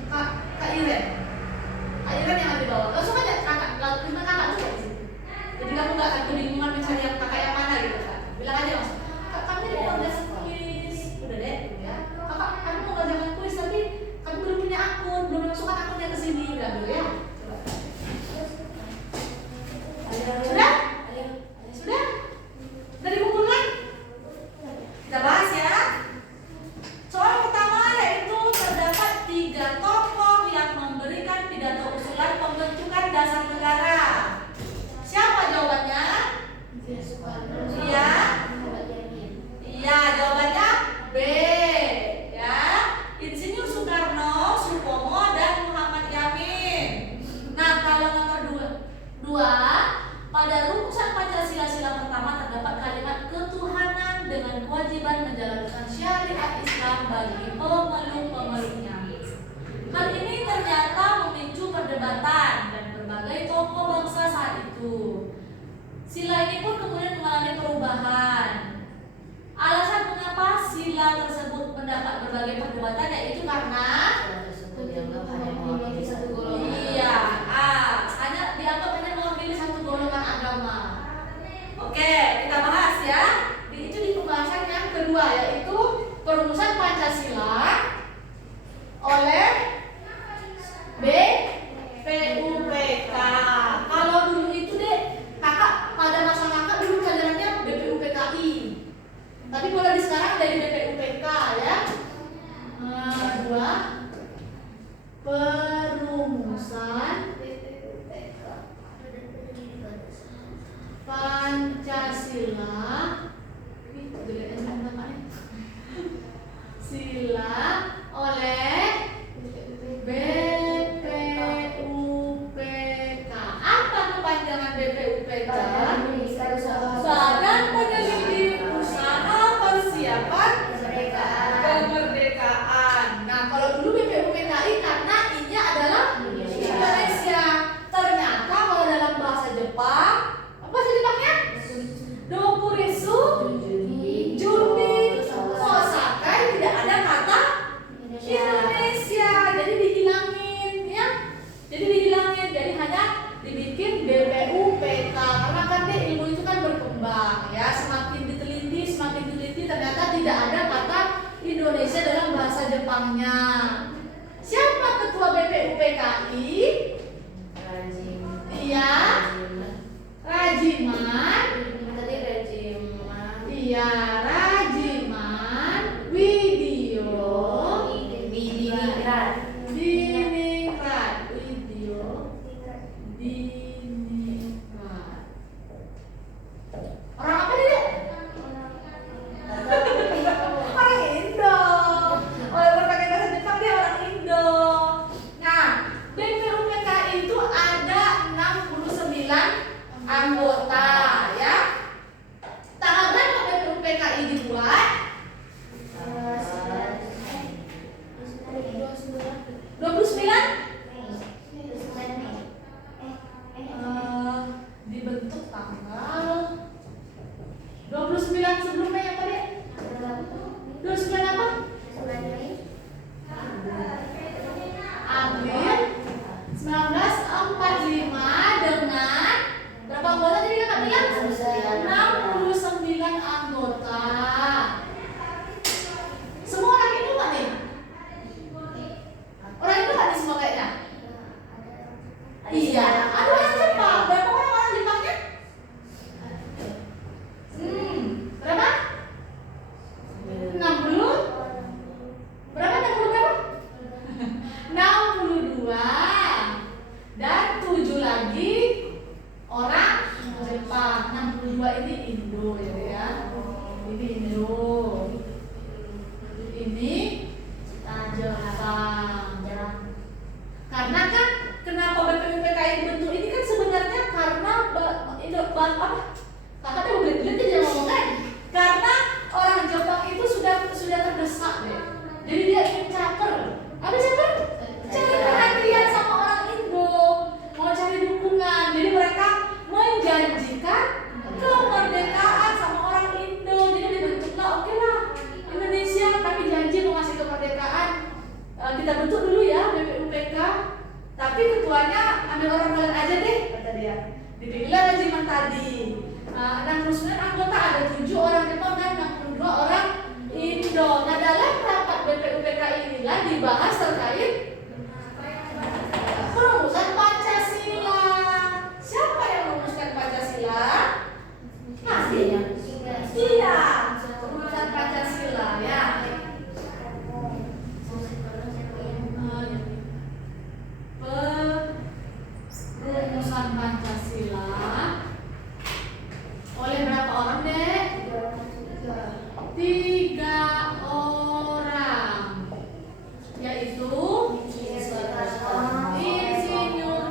Kak Iren yang ada di bawah. Langsung aja kakak tuh di situ. Jadi kamu nggak akan kebingungan mencari yang kakak yang mana gitu kan. Bilang aja langsung. Kak, kami mau mengerjakan kuis. Udah deh, ya. Kakak, kami mau mengerjakan kuis tapi kami belum punya akun, belum masukkan akunnya ke sini. Udah dulu ya. Coba. Sudah? Sudah? Dari kumpulan? Kita bahas ya. Soal pertama yaitu terdapat 3 tokoh yang memberikan pidato usulan pembentukan dasar negara. Siapa jawabannya? Iya. Iya, jawabannya B. Ya. Insinyur Soekarno, Supomo, dan Muhammad Yamin. Nah, kalau nomor 2, pada rumusan Pancasila sila pertama terdapat kalimat ketuhanan dengan kewajiban menjalankan syariat Islam bagi pemeluk-pemeluknya. Hal ini ternyata memicu perdebatan dan berbagai tokoh bangsa saat itu. Sila ini pun kemudian mengalami perubahan. Alasan mengapa sila tersebut mendapat berbagai perdebatan yaitu karena iya, hanya dianggap hanya mewakili satu golongan agama. Oke, kita bahas ya. Itu di pembahasan yang kedua yaitu perumusan Pancasila oleh BPUPK. Kalau dulu itu deh, kakak pada masa kakak dulu pelajarannya BPUPKI. Tapi kalau di sekarang dari BPUPK ya. 2 perumusan Pancasila sila oleh BPUPK. Apa kepanjangan BPUPK? Badan Penyelidik Usaha Persiapan Kemerdekaan. Nah, kalau dulu BPUPKI karena I-nya adalah Indonesia. Ternyata kalau dalam bahasa Jepang, apa bahasa Jepangnya? Dokurisu Juni Kosakai, tidak ada kata Indonesia. Jadi dihilangin ya. Jadi hanya dibikin BPUPK karena kan dia ilmu itu kan berkembang ya. Semakin diteliti ternyata tidak ada kata Indonesia dalam bahasa Jepangnya. Siapa ketua BPUPKI? Iya. Rajiman. Iya, Rajiman Diningrat. Orang apa nih, Dek? Orang Indo. Oleh berbagai bahasa Jepang dia orang Indo. Nah, BPUPK itu ada 69 anggota ya. Tanggal berapa BPUPKI dibuat? 29? Dibentuk tanggal 29 sebelumnya ya Pak, Dek? 29 apa? April 1945 dengan berapa anggota tadi Kakak dua ini Indo ya. Ini Indo. Ini Jepang. Karena kan kenapa BPUPK dibentuk ini kan sebenarnya karena kakaknya belit-belit aja ngomong kan? Karena orang Jepang itu sudah terdesak deh. Jadi dia ingin caper. Apa caper? Cari perhatian sama orang Indo, mau cari dukungan. Jadi mereka menjanjikan kemerdekaan sama orang Indo. Jadi dibentuklah, oke lah Indonesia, kami janji mau ngasih kemerdekaan. Kita bentuk dulu ya BPUPK. Tapi ketuanya ambil orang lain aja deh, kata dia. Dipilihlah regimen tadi. 69 anggota, ada 7 orang Jepang dan 62 orang Indo. Nah, dalam rapat BPUPK inilah dibahas terkait perumusan Pancasila. Siapa yang merumuskan Pancasila? Masih? Iya, perumusan Pancasila ya. Perumusan Pancasila oleh berapa orang, Dek? 3 orang, yaitu Insinyur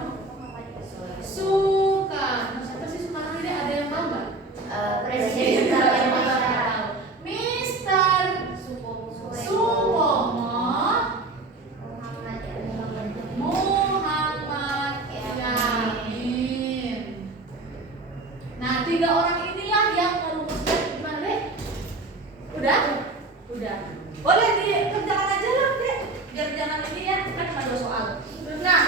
Soekarno. Siapa sih Soekarno ini? Ada yang tahu nggak? Presiden Mister Supomo Muhammad Yamin. Nah, 3 orang inilah yang merumuskan. Gimana, Dek? Udah? Boleh dikerjakan aja lah, Dek. Biar jangan ini ya, kan cuma 2 soal. Nah,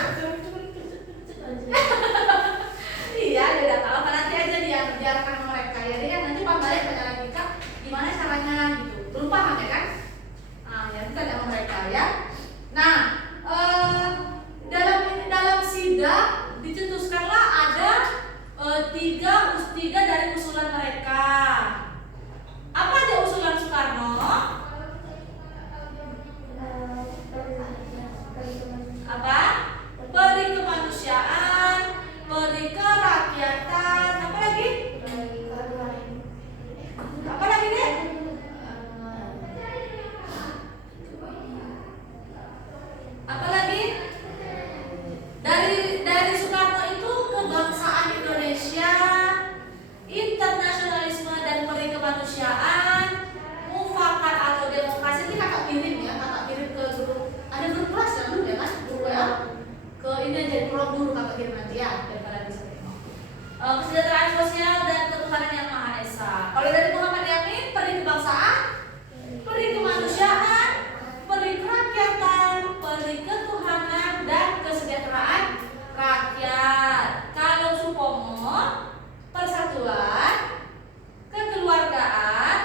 iya, dia udah tahu. Nanti aja dia biarkan mereka ya. Dia nanti Pak balik tanya lagi, Kak, gimana caranya gitu. Belum paham ya kan? Nah, ya kita tanya mereka ya. Nah, dalam sidang dicetuskanlah ada 3 dari usulan mereka. Apa aja usulan Soekarno? Apa? Peri kemanusiaan, peri kerakyatan, apa lagi? Apa lagi deh? Apa lagi? Dari Soekarno itu kebangsaan Indonesia, internasionalisme dan peri kemanusiaan, mufakat atau demokrasi. Ini kakak kirim ya, kakak kirim ke grup. Ada grup kelas ya dulu ya kan? Grup WA. Ke ini aja grup guru kakak kirim nanti ya, daripada bisa tengok. Kesejahteraan sosial dan ketuhanan yang Maha Esa. Kalau dari Muhammad Yamin, peri kebangsaan, peri kemanusiaan, peri kerakyatan, peri ketuhanan dan kesejahteraan rakyat. Kalau Supomo, persatuan, kekeluargaan,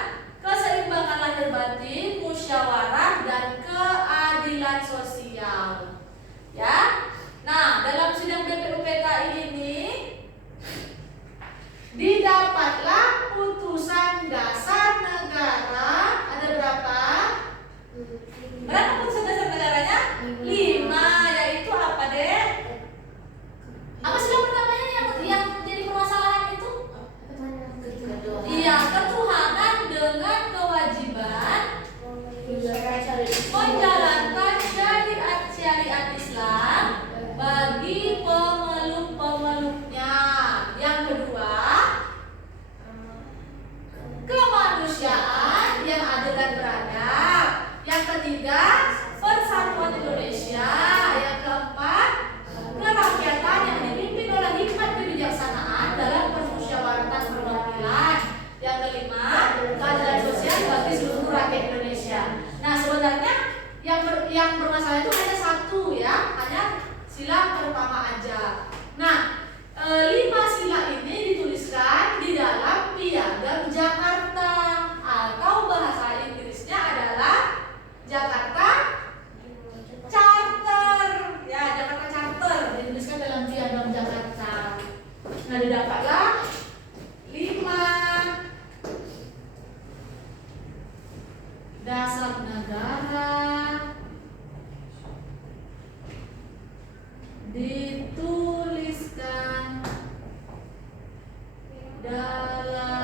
keseimbangan lahir batin, musyawarah dan keadilan sosial. Ya. Nah, dalam sidang BPUPK ini didapatlah putusan dasar negara. Ada berapa? Berapa putusan dasar negaranya? 5, yaitu apa, Dek? Apa sih namanya yang jadi permasalahan itu? Iya, ketuhanan dengan kewajiban menjalankan syariat Islam bagi pemeluk-pemeluknya. Yang kedua, kemanusiaan yang adil dan beradab. Yang ketiga, persatuan Indonesia. Yang keempat, kerakyatan yang dipimpin oleh hikmat kebijaksanaan dalam permusyawaratan perwakilan. Yang kelima, keadilan sosial bagi seluruh rakyat Indonesia. Nah, sebenarnya yang bermasalah itu hanya 1 ya, hanya sila pertama aja. Nah, 5 sila ini dituliskan di dalam Piagam Jakarta, atau bahasa Inggrisnya adalah Jakarta Charter. Ya, Jakarta Charter dituliskan dalam Piagam Jakarta. Nah, didapatlah 5 dasar negara dituliskan dalam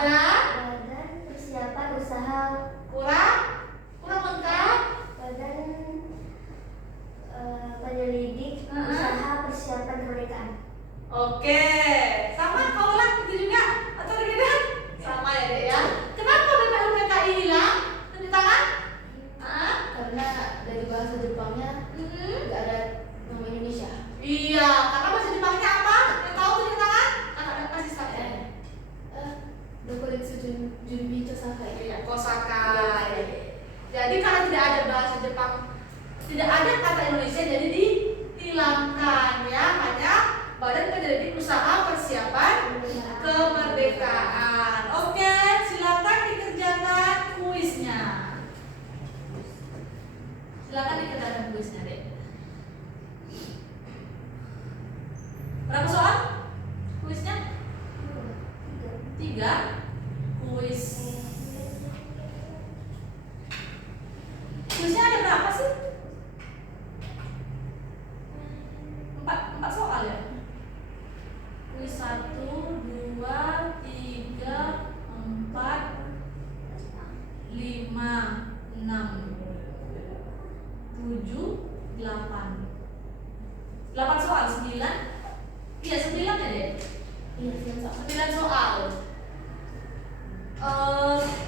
Badan persiapan usaha. kurang lengkap. Badan penyelidik usaha persiapan kemerdekaan. Oke, sama kau ulang gitu juga atau berbeda? Sama ya dek ya. Kenapa BPUPKI hilang? Tunjuk tangan. Karena dari bahasa Jepangnya nggak ada nama Indonesia. Iya, karena bahasa Jepangnya apa? Yang tahu tunjuk tangan? Kakak kasih saya. Dokoretsu Junbi Chosakai. Iya, kosakai. Jadi karena tidak ada bahasa Jepang, tidak ada kata Indonesia, jadi dihilangkan ya. Hanya Badan Penyelidik Usaha Persiapan Kemerdekaan. Oke, silakan dikerjakan kuisnya. Silakan dikerjakan kuisnya, Dek. Berapa soal? Kuisnya? 3. Kuis. Kuisnya ada berapa sih? 4 soal ya? Kuis 1, 2, 3, 4, 5, 6, 7, 8. 8 soal, 9. Iya, 9 ya deh. Iya, 9 soal.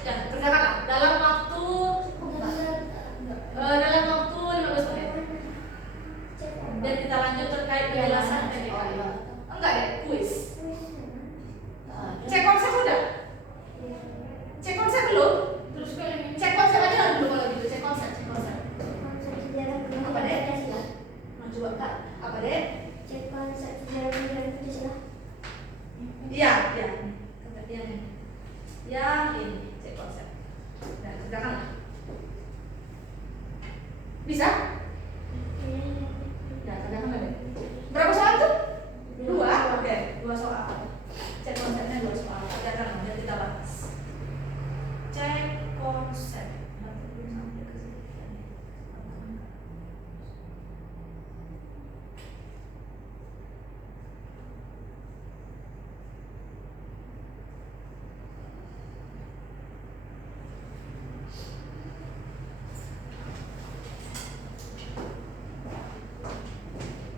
Ya, kerjakanlah dalam waktu 15 menit. Dan kita lanjut terkait penjelasan PPKI. Enggak deh, kuis. Cek konsep udah? Cek konsep belum? Cek konsep aja dulu kalau gitu. Cek konsep. Apa deh? Coba Kak. Apa deh? Cek konsep sejarah negara Pancasila. Iya. Ya, ini cek konsep. Nah, kerjakan. Bisa? Ya, kerjakan deh. Berapa soal tuh? 2. Oke, 2 soal. Cek konsepnya 2 soal. Kerjakan, nanti kita bahas. Cek konsep.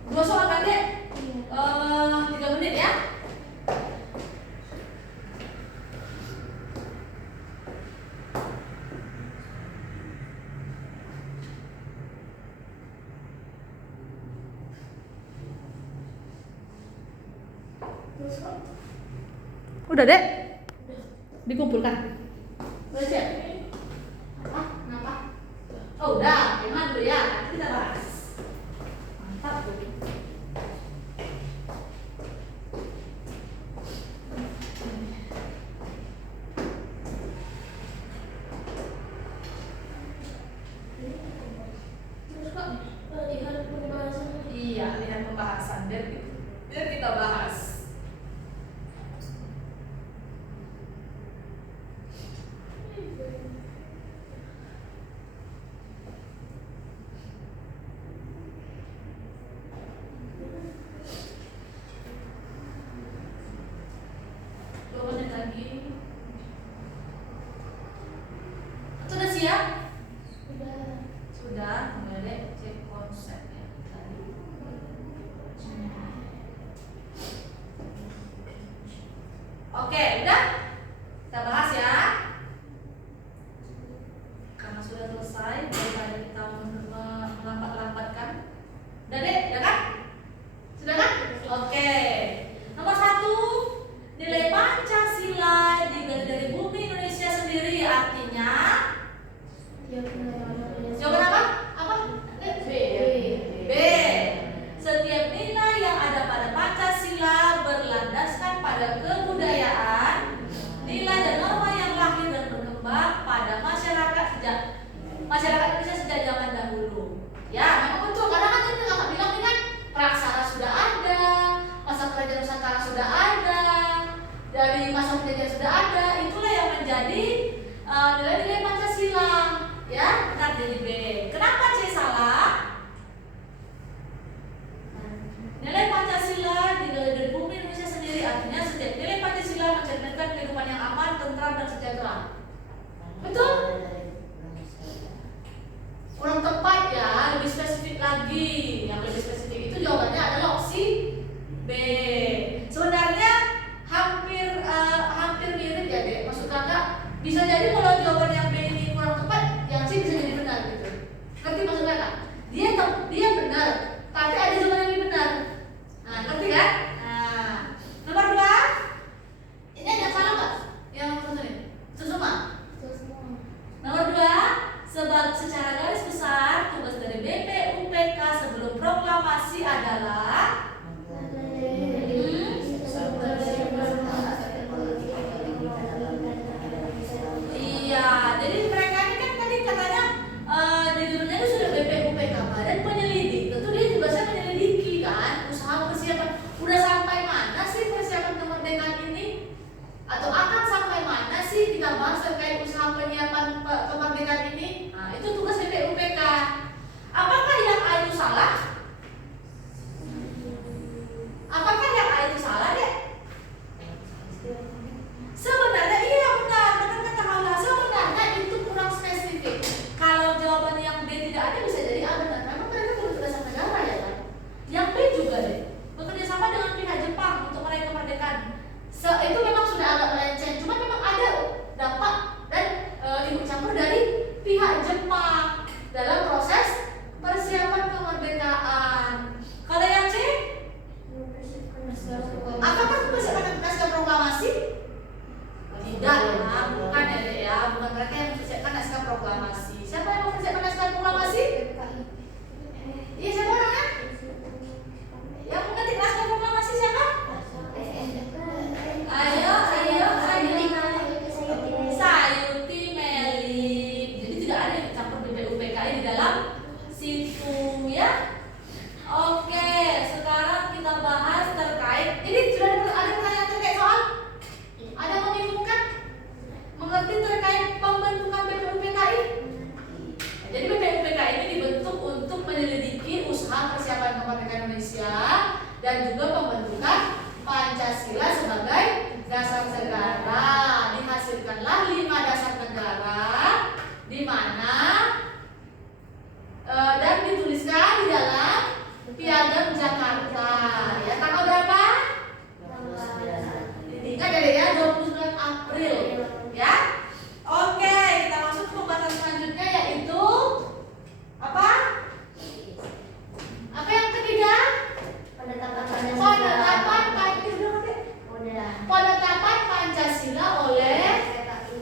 Dua soal kan dek? 3 menit ya? Udah dek? Dikumpulkan. Udah siap? Kenapa? Oh udah, gimana dulu ya? Nanti kita bahas. Mantap tuh. Iya, lihat pembahasan biar kita bahas. Lagi. Sudah siap? Sudah, mulai cek konsepnya tadi. Oke, udah? Kita bahas ya. Karena sudah selesai, daripada kita melambat-lambatkan. Udah deh, udah kan? Sudah kan? Oke. Nomor 1, nilai Pancasila dari bumi Indonesia sendiri artinya jawaban apa? Apa? B. Setiap nilai yang ada pada Pancasila berlandaskan pada kebudayaan, nilai dan norma yang lahir dan berkembang pada masyarakat Indonesia sejak zaman dahulu. Ya, memang betul. Karena kan tadi kakak bilang ini kan praksara sudah ada, masa kerajaan Nusantara sudah ada, dari masa penjajahan sudah ada. Itulah yang menjadi nilai-nilai Pancasila. Ya, benar jadi B. Kenapa C salah? Nilai Pancasila dari bumi Indonesia sendiri artinya setiap nilai Pancasila mencerminkan kehidupan yang aman, tentram dan sejahtera. Betul? Kurang tepat ya, lebih spesifik lagi. Yang lebih spesifik itu jawabannya adalah opsi B. Sebenarnya hampir mirip ya dek. Maksud kakak bisa jadi kalau jawaban yang B ini kurang tepat, yang C bisa jadi benar gitu. Ngerti maksud kakak? Dia benar, tapi ada jawaban yang lebih benar. Nah, ngerti kan? Nah, nomor 2. Ini ada salah nggak? Yang satu ini? Susuma. Nomor 2, sebab secara garis besar tugas dari BPUPK sebelum proklamasi adalah iya, jadi mereka ini kan tadi katanya di judulnya itu sudah BPUPK Badan Penyelidik. Tentu dia tugasnya menyelidiki kan usaha persiapan. Udah sampai mana sih persiapan kemerdekaan ini? Atau akan sampai mana sih kita bahas terkait usaha penyiapan kemerdekaan ini? Nah, itu tugas BPUPK. Apakah yang A itu salah? Apakah yang A itu salah, Dek? Sebenarnya iya benar kata Maula. Sebenarnya itu kurang spesifik. Kalau jawaban yang B tidak ada bisa jadi A benar. Memang mereka bekerja sama negara ya kan? Yang B juga deh, bekerja sama dengan pihak Jepang untuk meraih kemerdekaan. Itu memang sudah agak melenceng. Cuma memang ada dampak dan ikut campur dari pihak Jepang dalam proses persiapan kemerdekaan. Kalau yang C, apakah persiapan naskah proklamasi? Tidak ya, bukan ya Dek ya, bukan mereka yang mempersiapkan naskah proklamasi. Siapa yang mempersiapkan naskah proklamasi? Iya, siapa orangnya? Yang mengetik naskah proklamasi siapa? Ayo, Sayuti Melik. Jadi tidak ada yang campur BPUPKI di dalam situ ya. Oke, sekarang kita bahas terkait. Ini sudah ada pertanyaan terkait soal? Ada yang membingungkan? Mengerti terkait pembentukan BPUPKI? Jadi BPUPKI ini dibentuk untuk menyelidiki usaha persiapan kemerdekaan Indonesia dan juga pembentukan Pancasila sebagai dasar negara. Dihasilkanlah 5 dasar negara di mana dan dituliskan di dalam Piagam Jakarta. Ya, tanggal berapa? Ditingkat ya 29 April. Ya. Oke, kita masuk ke pembahasan selanjutnya yaitu apa? Apa yang ketiga? Penetapan Pancasila oleh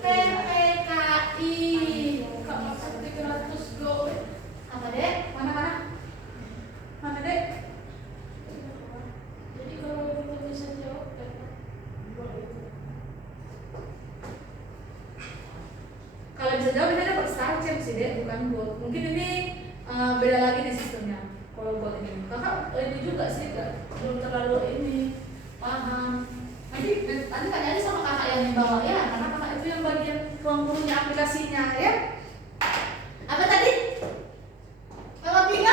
PPKI. Apa Dek? Mana Dek? Jadi kalau kita bisa jawab Kalau bisa jawab ini ada percent sih Dek, bukan bot. Mungkin ini beda lagi nih sistemnya. Kalau buat ini, kakak ini juga sih belum terlalu ini paham. Nanti tanya aja sama kakak yang di bawah ya, karena kakak itu yang bagian ruang gurunya aplikasinya ya. Apa tadi? Nomor 3?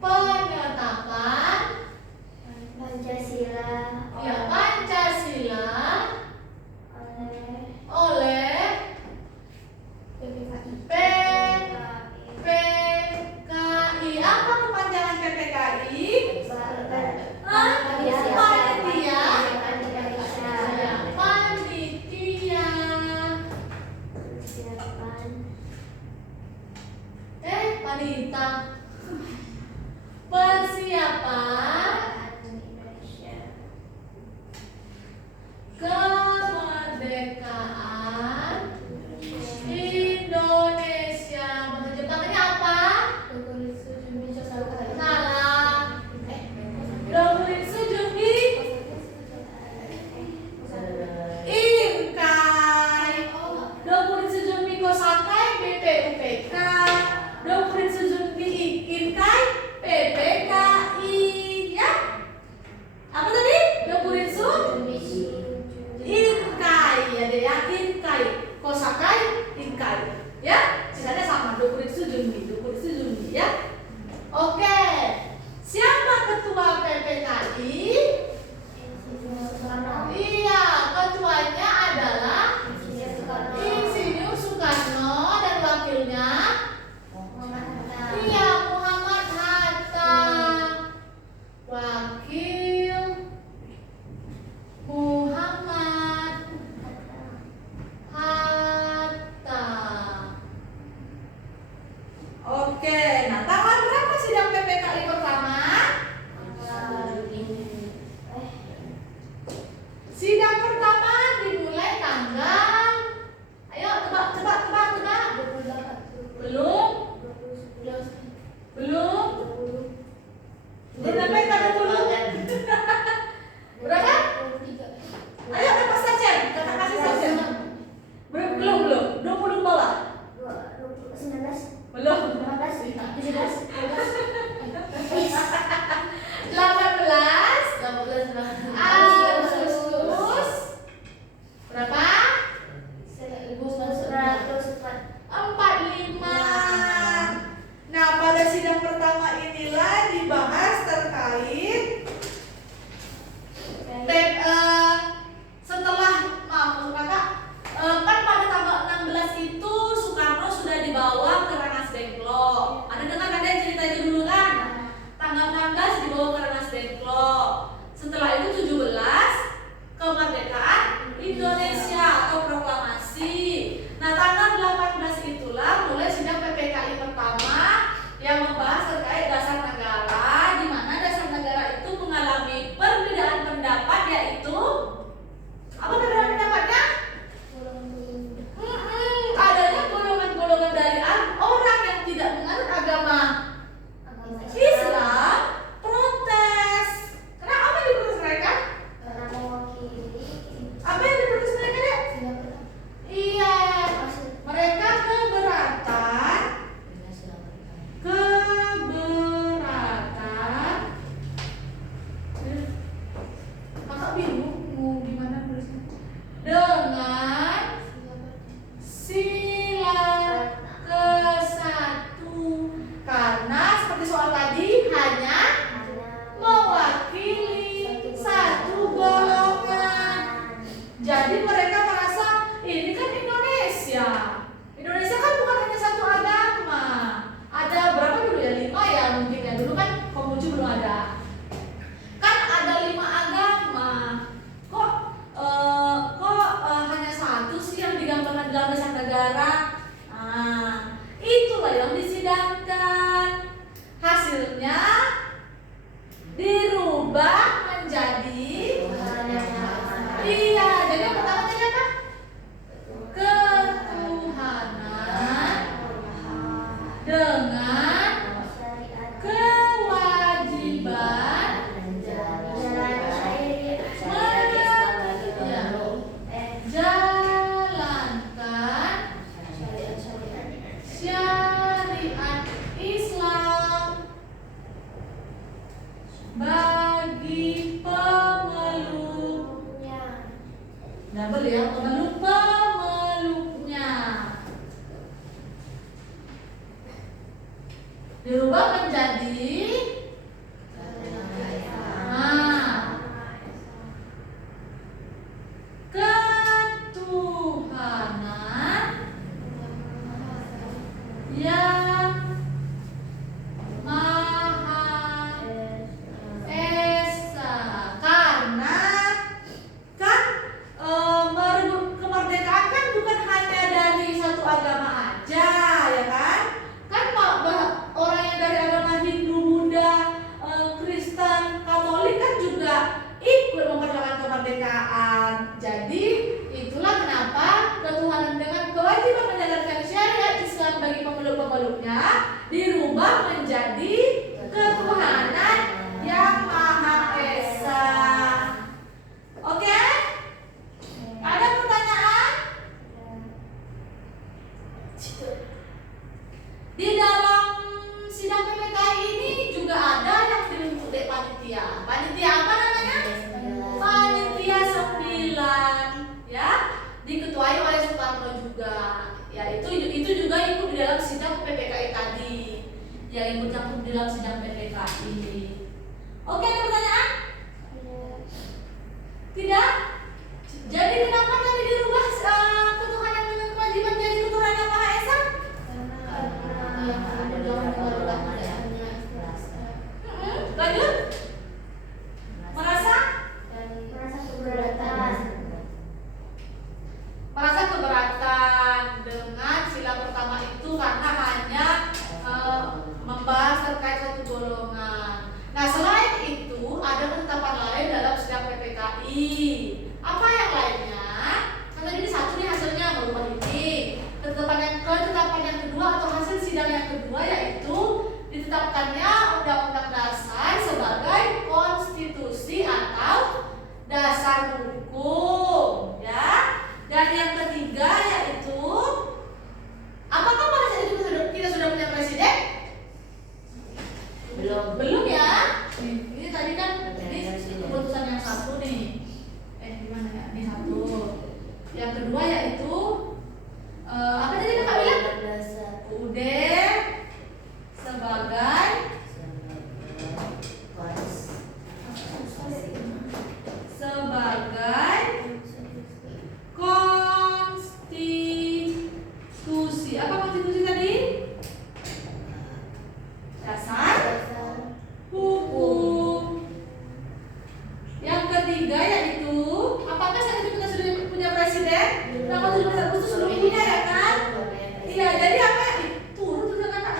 Penetapan Pancasila. Ya, Pancasila oleh PPKI. Apa kepanjangan PPKI? Panitia yang membahas terkait dasar negara, di mana dasar negara itu mengalami perbedaan pendapat, yaitu apa perbedaan pendapatnya? Adanya golongan-golongan dari orang yang tidak menganut agama Islam protes. Kenapa apa yang diprotes mereka? Karena mewakili Apa yang diprotes mereka dek? Iya, mereka keberatan. Kakak bingung mau gimana nulisnya. Dengan sila ke-1, karena seperti soal tadi hanya mewakili satu golongan. Jadi mereka merasa ini kan Indonesia. Indonesia kan bukan hanya satu agama. Ada berapa dulu ya? 5 ya mungkin ya. Dulu kan Konghucu belum ada. Kan ada 5 agama. Kok hanya satu sih yang digambarkan dalam dasar negara? Nah, itulah yang disidangkan. Hasilnya dirubah menjadi iya. Jadi yang pertama tadi apa? Ketuhanan dengan kewajiban jalankan syariat Islam bagi pemeluknya. Double ya, pemeluknya. Dirubah menjadi ketuhanan yang Maha Esa. Karena kan merebut kemerdekaan kan bukan hanya dari satu agama aja, ya kan? Kan orang yang dari agama Hindu, Buddha, Kristen, Katolik kan juga ikut memperjuangkan kemerdekaan. Jadi itulah kenapa ketuhanan dengan kewajiban menjalankan syariat Islam bagi pemeluk-pemeluknya dirubah menjadi ketuhanan yang Maha Esa. Oke? Ada pertanyaan? Di dalam sidang PPKI ini juga ada yang dibentuk oleh panitia. Panitia apa namanya? Panitia 9, ya, diketuai oleh Sukarno juga. Ya itu juga ikut di dalam sidang PPKI tadi, yang ikut campur di dalam sidang PPKI. Oke, ada pertanyaan? Tidak? Jadi kenapa tadi dirubah ketuhanan dengan kewajiban jadi ketuhanan yang Maha Esa? Lanjut? Merasa keberatan dengan sila pertama itu karena hanya membahas terkait satu golongan. Nah, selain itu ada ketetapan lain dalam sidang PPKI. Apa yang lainnya? Kan tadi ini satu nih hasilnya berupa ini. Ketetapan yang kedua atau hasil sidang yang kedua yaitu ditetapkannya Undang-Undang Dasar sebagai konstitusi atau dasar hukum, ya. Dan yang ketiga yaitu apakah pada saat itu kita sudah punya presiden? Belum ya. Ini tadi kan ini keputusan yang satu nih. Gimana ya? Ini satu. Yang kedua yaitu apa tadi Kakak bilang? UUD sebagai konstitusi. Apa konstitusi tadi? Dasar hukum. Yang ketiga yaitu apakah saat itu kita sudah punya presiden? Tanggal 17 Agustus belum punya ya kan? Iya, jadi apa? Turun tuh kakak.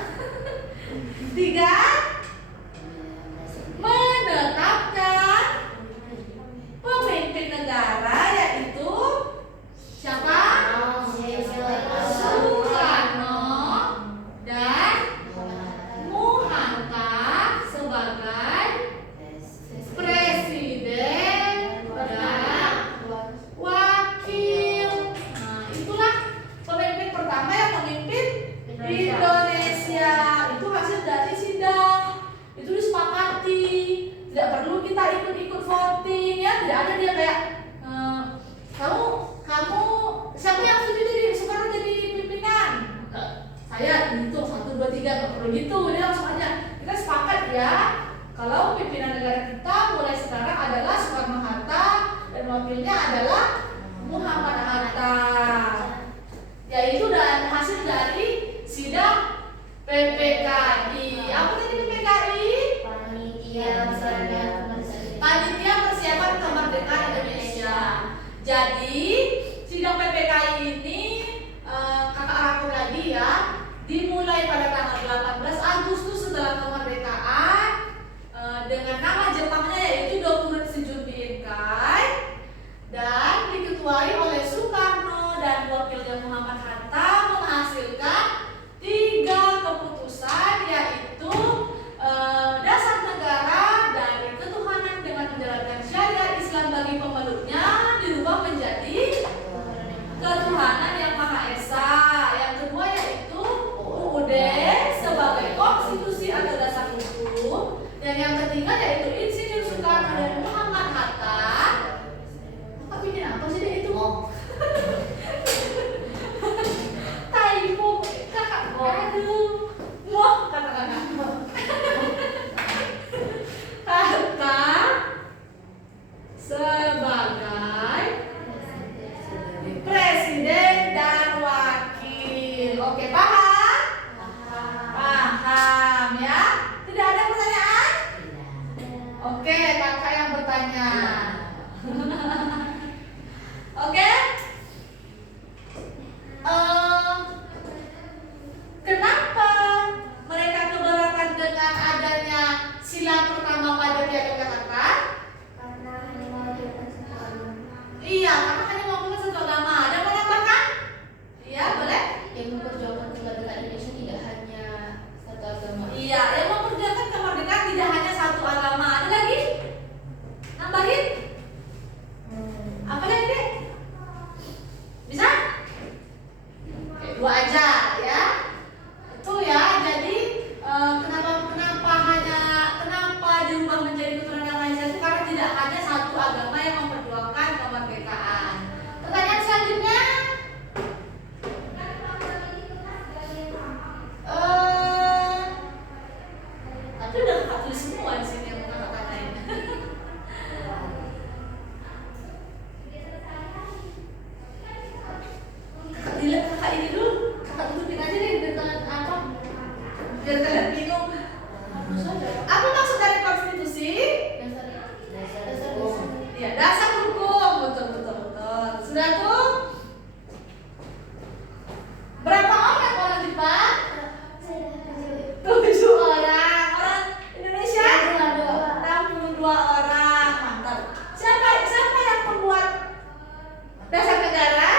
sidang PPKI ini kakak rangkum lagi ya, dimulai pada tanggal 18 Agustus setelah kemerdekaan dengan nama Jepangnya yaitu Dokumen Sejun Inkai dan diketuai oleh Soekarno dan wakilnya Muhammad Hatta, menghasilkan 3 keputusan yaitu dasar negara dari ketuhanan dengan menjalankan syariat Islam bagi pemeluknya dirubah menjadi ketuhanan yang Maha Esa. Yang kedua yaitu UUD sebagai konstitusi atau dasar hukum, dan yang ketiga yaitu Insinyur Soekarno dan Muhammad Hatta. Apa bikin apa sih dia itu? Typo kakak. Aduh, wah kata-kata. Hatta sebagai presiden dan wakil. Oke, paham? Paham ya? Tidak ada pertanyaan? Oke, kakak yang bertanya. Oke? Kenapa mereka keberatan dengan adanya sila pertama pada Piagam Jakarta? Karena hanya mewakilkan satu agama. Iya, karena hanya mewakilkan satu agama. Ada mau nambahkan? Iya, boleh? Yang memperjuangkan kemerdekaan Indonesia tidak hanya satu agama. Iya, yang memperjuangkan kemerdekaan tidak hanya satu agama. Ada lagi? Nambahin? Apa lagi, Dek? Bisa? Oke, 2 aja ya. Itu ya. Jadi kenapa dirubah menjadi keturunan Malaysia itu karena tidak hanya satu agama yang memperjuangkan kemerdekaan. Pertanyaan selanjutnya. Tapi udah kakak tulis semua di sini yang mau kakak tanyain. Kakak dilihat kakak ini dulu. Kakak tutupin aja deh biar kalian apa? Biar kalian bingung. Apa maksud dari konstitusi? Dasar hukum. Ya, dasar hukum. Betul. Sudah tuh? Berapa orang Jepang? 7 orang. Orang Indonesia? 62 orang. Mantap. Siapa yang membuat dasar negara?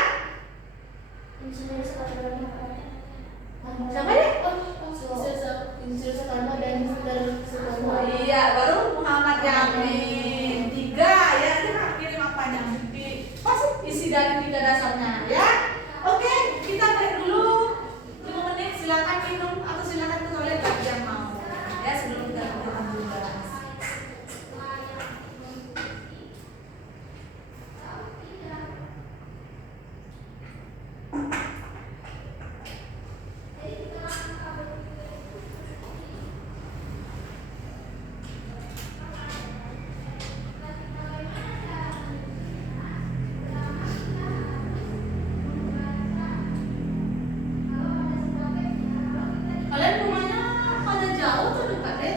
Insinyur Soekarno. Siapa ya? Insinyur Soekarno dan Mr. Soekarno. Iya, baru Muhammad Yamin. 3 ya, ini kakak kirim apanya? Pasti isi dari 3 dasarnya ya. Oke, kita break dulu 5 menit. Silakan minum atau silakan ke toilet bagi yang mau. Ya, sebelum kita lanjutkan juga. Kalian rumahnya pada jauh atau dekat deh?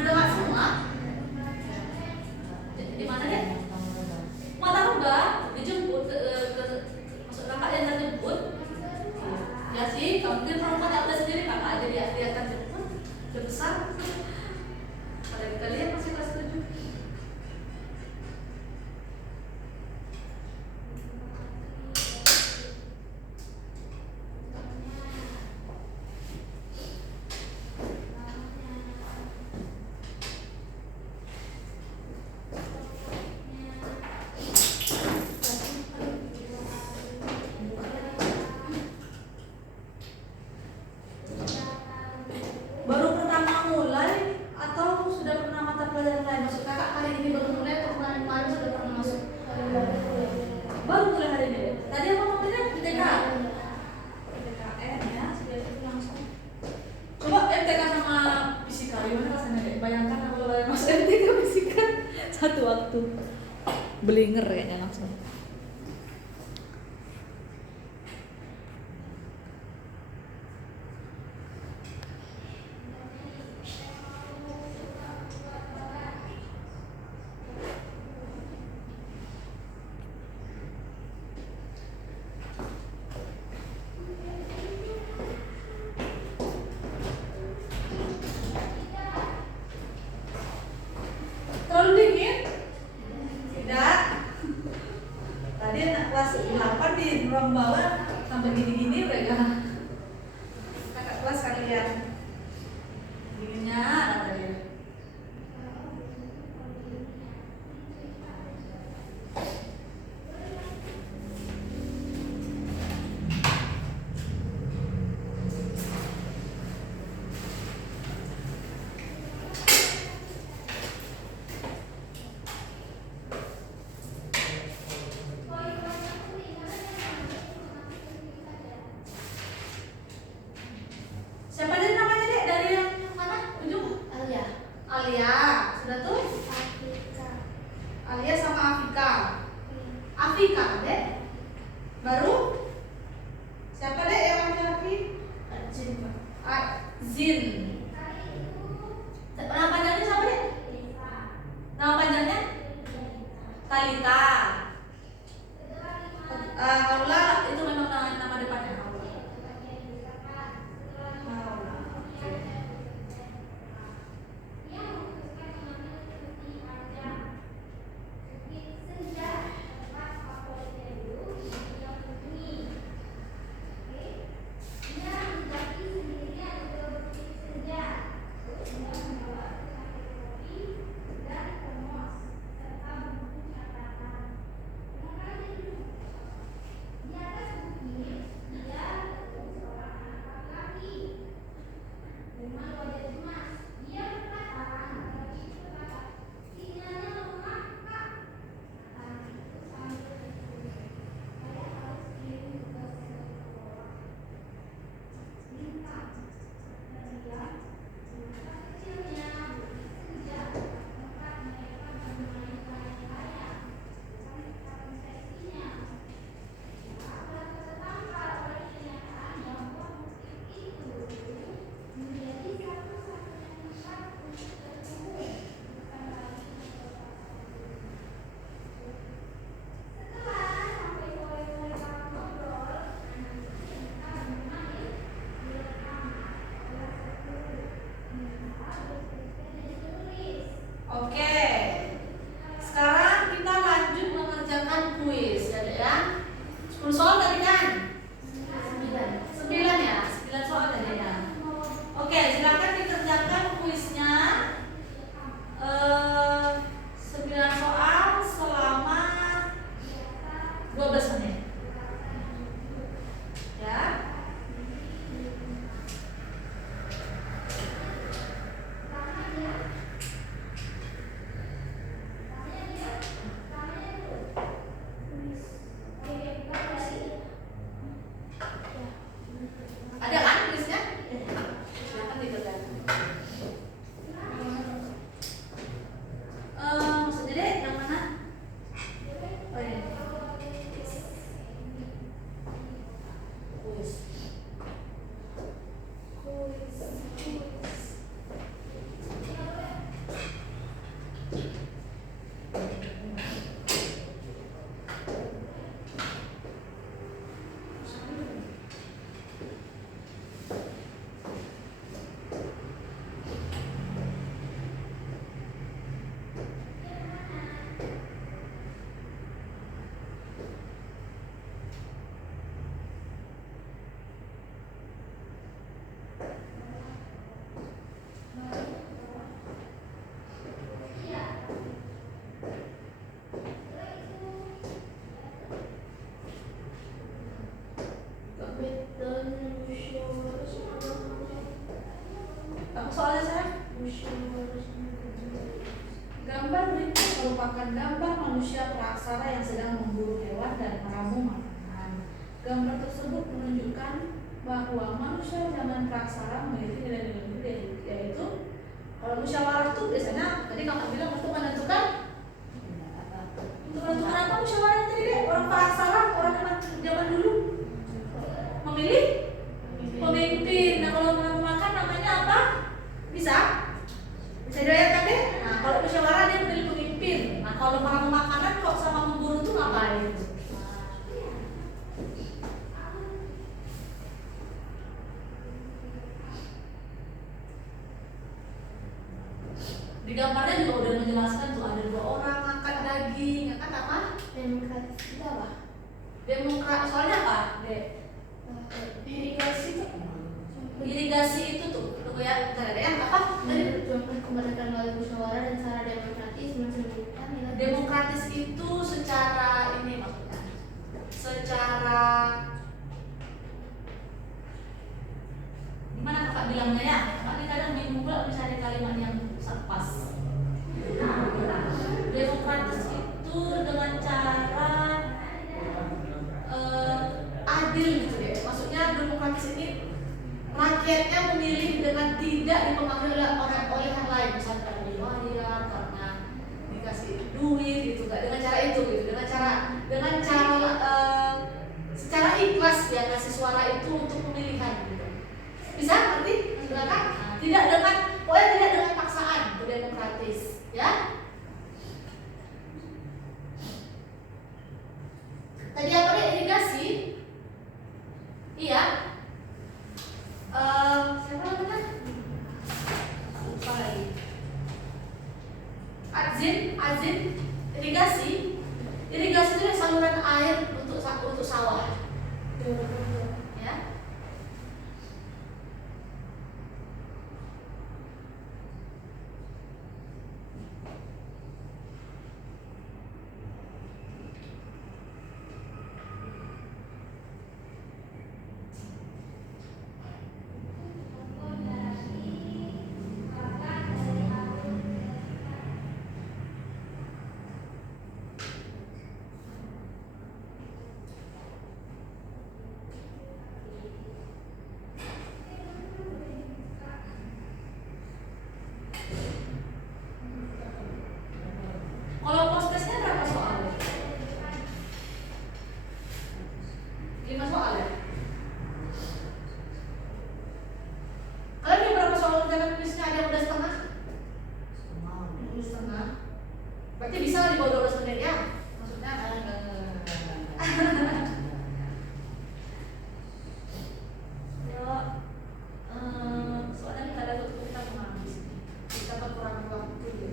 Dekat semua? Di mana deh? Matahuga dijemput maksud kakak yang terjemput. Ya sih, kamu mungkin perempuan ada sendiri kakak aja dia akan jemput. Udah besar. Pada kita lihat masih kelas 7. Baru pertama mulai atau sudah pernah mata pelajaran lain? Maksud kakak hari ini baru mulai atau kemarin sudah pernah masuk? Baru mulai hari ini. Tadi apa namanya? MTK. PTKN ya, sudah itu langsung. Coba MTK sama fisika gimana rasanya? Dek? Bayangkan kalau kalian masuk MTK fisika satu waktu. Belinger kayaknya langsung. di ruang bawah sampai gini-gini mereka kakak kelas kalian gininya ada tadi. Siapa tadi namanya dek dari yang mana ujung? Alia. Alia sudah tuh. Afrika. Alia sama Afika. Afika dek. Baru siapa dek yang laki-laki? Ajin. Azin. Nama panjangnya siapa dek? Nama panjangnya? Talita. Aula itu memang nama depannya Aula. Aula. Oke. Oke, sekarang kita lanjut mengerjakan kuis ya dek ya. 10 soal tadi kan? 9 ya, 9 soal tadi ya. Oke, silakan dikerjakan kuisnya 9 soal selama 12 menit. Ya. Ada kan tulisnya? Silakan dikerjakan. Maksudnya deh yang mana? Oh ini. Kuis. Apa soalnya saya? Gambar berikut merupakan gambar manusia praksara yang sedang memburu hewan dan meramu makanan. Gambar tersebut menunjukkan bahwa manusia zaman praksara memiliki nilai-nilai yaitu kalau musyawarah itu biasanya tadi kakak bilang untuk menentukan apa musyawarahnya tadi deh, orang praksara, orang zaman dulu memilih pemimpin. Nah kalau mau makan namanya apa? Bisa dibayangkan deh. Nah kalau musyawarah dia memilih pemimpin. Nah kalau meramu makanan kok sama memburu tuh ngapain? Di gambarnya juga udah menjelaskan tuh ada 2 orang angkat daging, angkat apa? Angkat apa? Soalnya apa? Irigasi itu Irigasi itu tuh ya, bentar ada yang apa? Tadi memperjuangkan kemerdekaan melalui musyawarah dan cara demokratis mencerminkan nilai demokratis itu secara ini maksudnya, secara gimana kakak bilangnya ya? Kakak ini kadang bingung pula mencari kalimat yang pas. Demokratis itu dengan cara adil gitu deh. Maksudnya demokratis ini rakyatnya memilih dengan tidak dipengaruhi oleh yang lain, misalnya karena dibayar, karena dikasih duit gitu, gak dengan cara itu gitu, dengan cara secara ikhlas dia kasih suara itu untuk pemilihan gitu. Bisa ngerti maksudnya kan? Tidak dengan paksaan, itu demokratis, ya. Tadi apa deh, irigasi? Iya. Siapa namanya? Lupa lagi. Azin, irigasi itu saluran air untuk sawah. Ya. Kalau post testnya berapa soal? 5 soal ya? Kalian ada berapa soal kerjaan tulisnya? Ada yang udah setengah? Setengah. Berarti bisa di bawah 12 menit ya? Maksudnya soalnya kita ada waktu kita menghabis, kita kekurangan waktu gitu.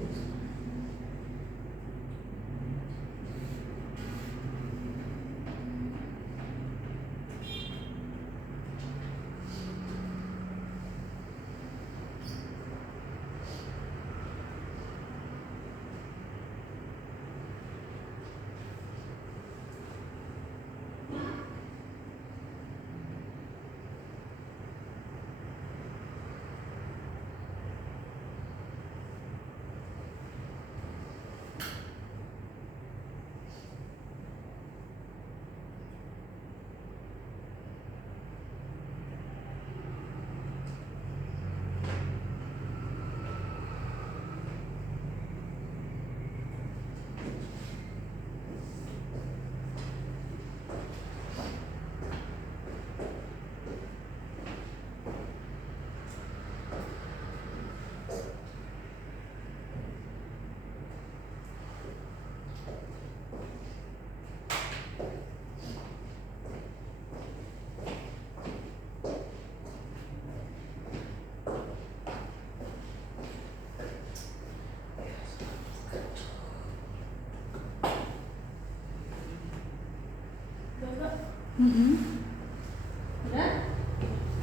Udah?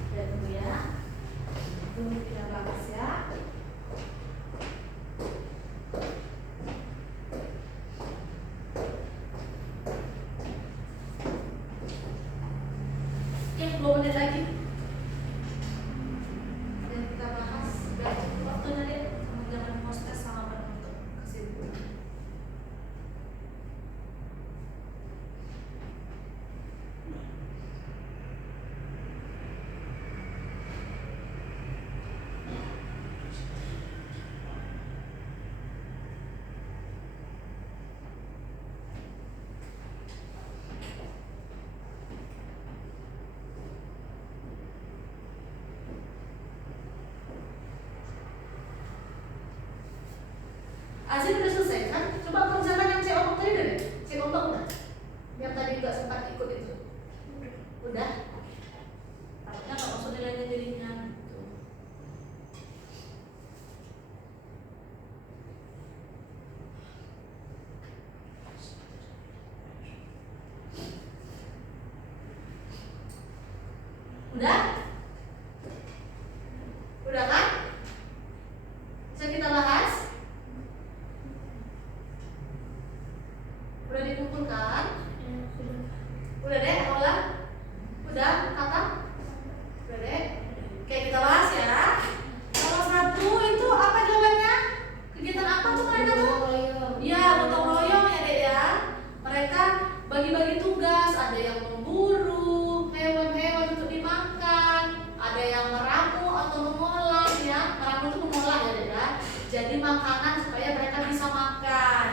Udah dulu ya. Tunggu kita bahas ya. Oke, 10 menit lagi. Dan kita bahas udah cukup waktunya deh. Jangan post test sama penutup kesimpulan. Azin udah selesai kan? Coba kerjakan yang cek ombak tadi deh. Cek ombak udah. Yang tadi nggak sempat ikut itu. Udah. Takutnya nggak masuk nilainya jadinya. Tuh. Udah? Udah kan? Bisa kita bahas? Udah dikumpulkan? Udah deh, Aula? Udah, Kata? Udah deh. Oke, kita bahas ya. Nomor 1 itu apa jawabannya? Kegiatan apa tuh mereka tuh? Iya, gotong royong ya Dek ya. Mereka bagi-bagi tugas, ada yang memburu hewan-hewan untuk dimakan, ada yang meramu atau mengolah ya. Meramu itu mengolah ya Dek ya. Jadi makanan supaya mereka bisa makan.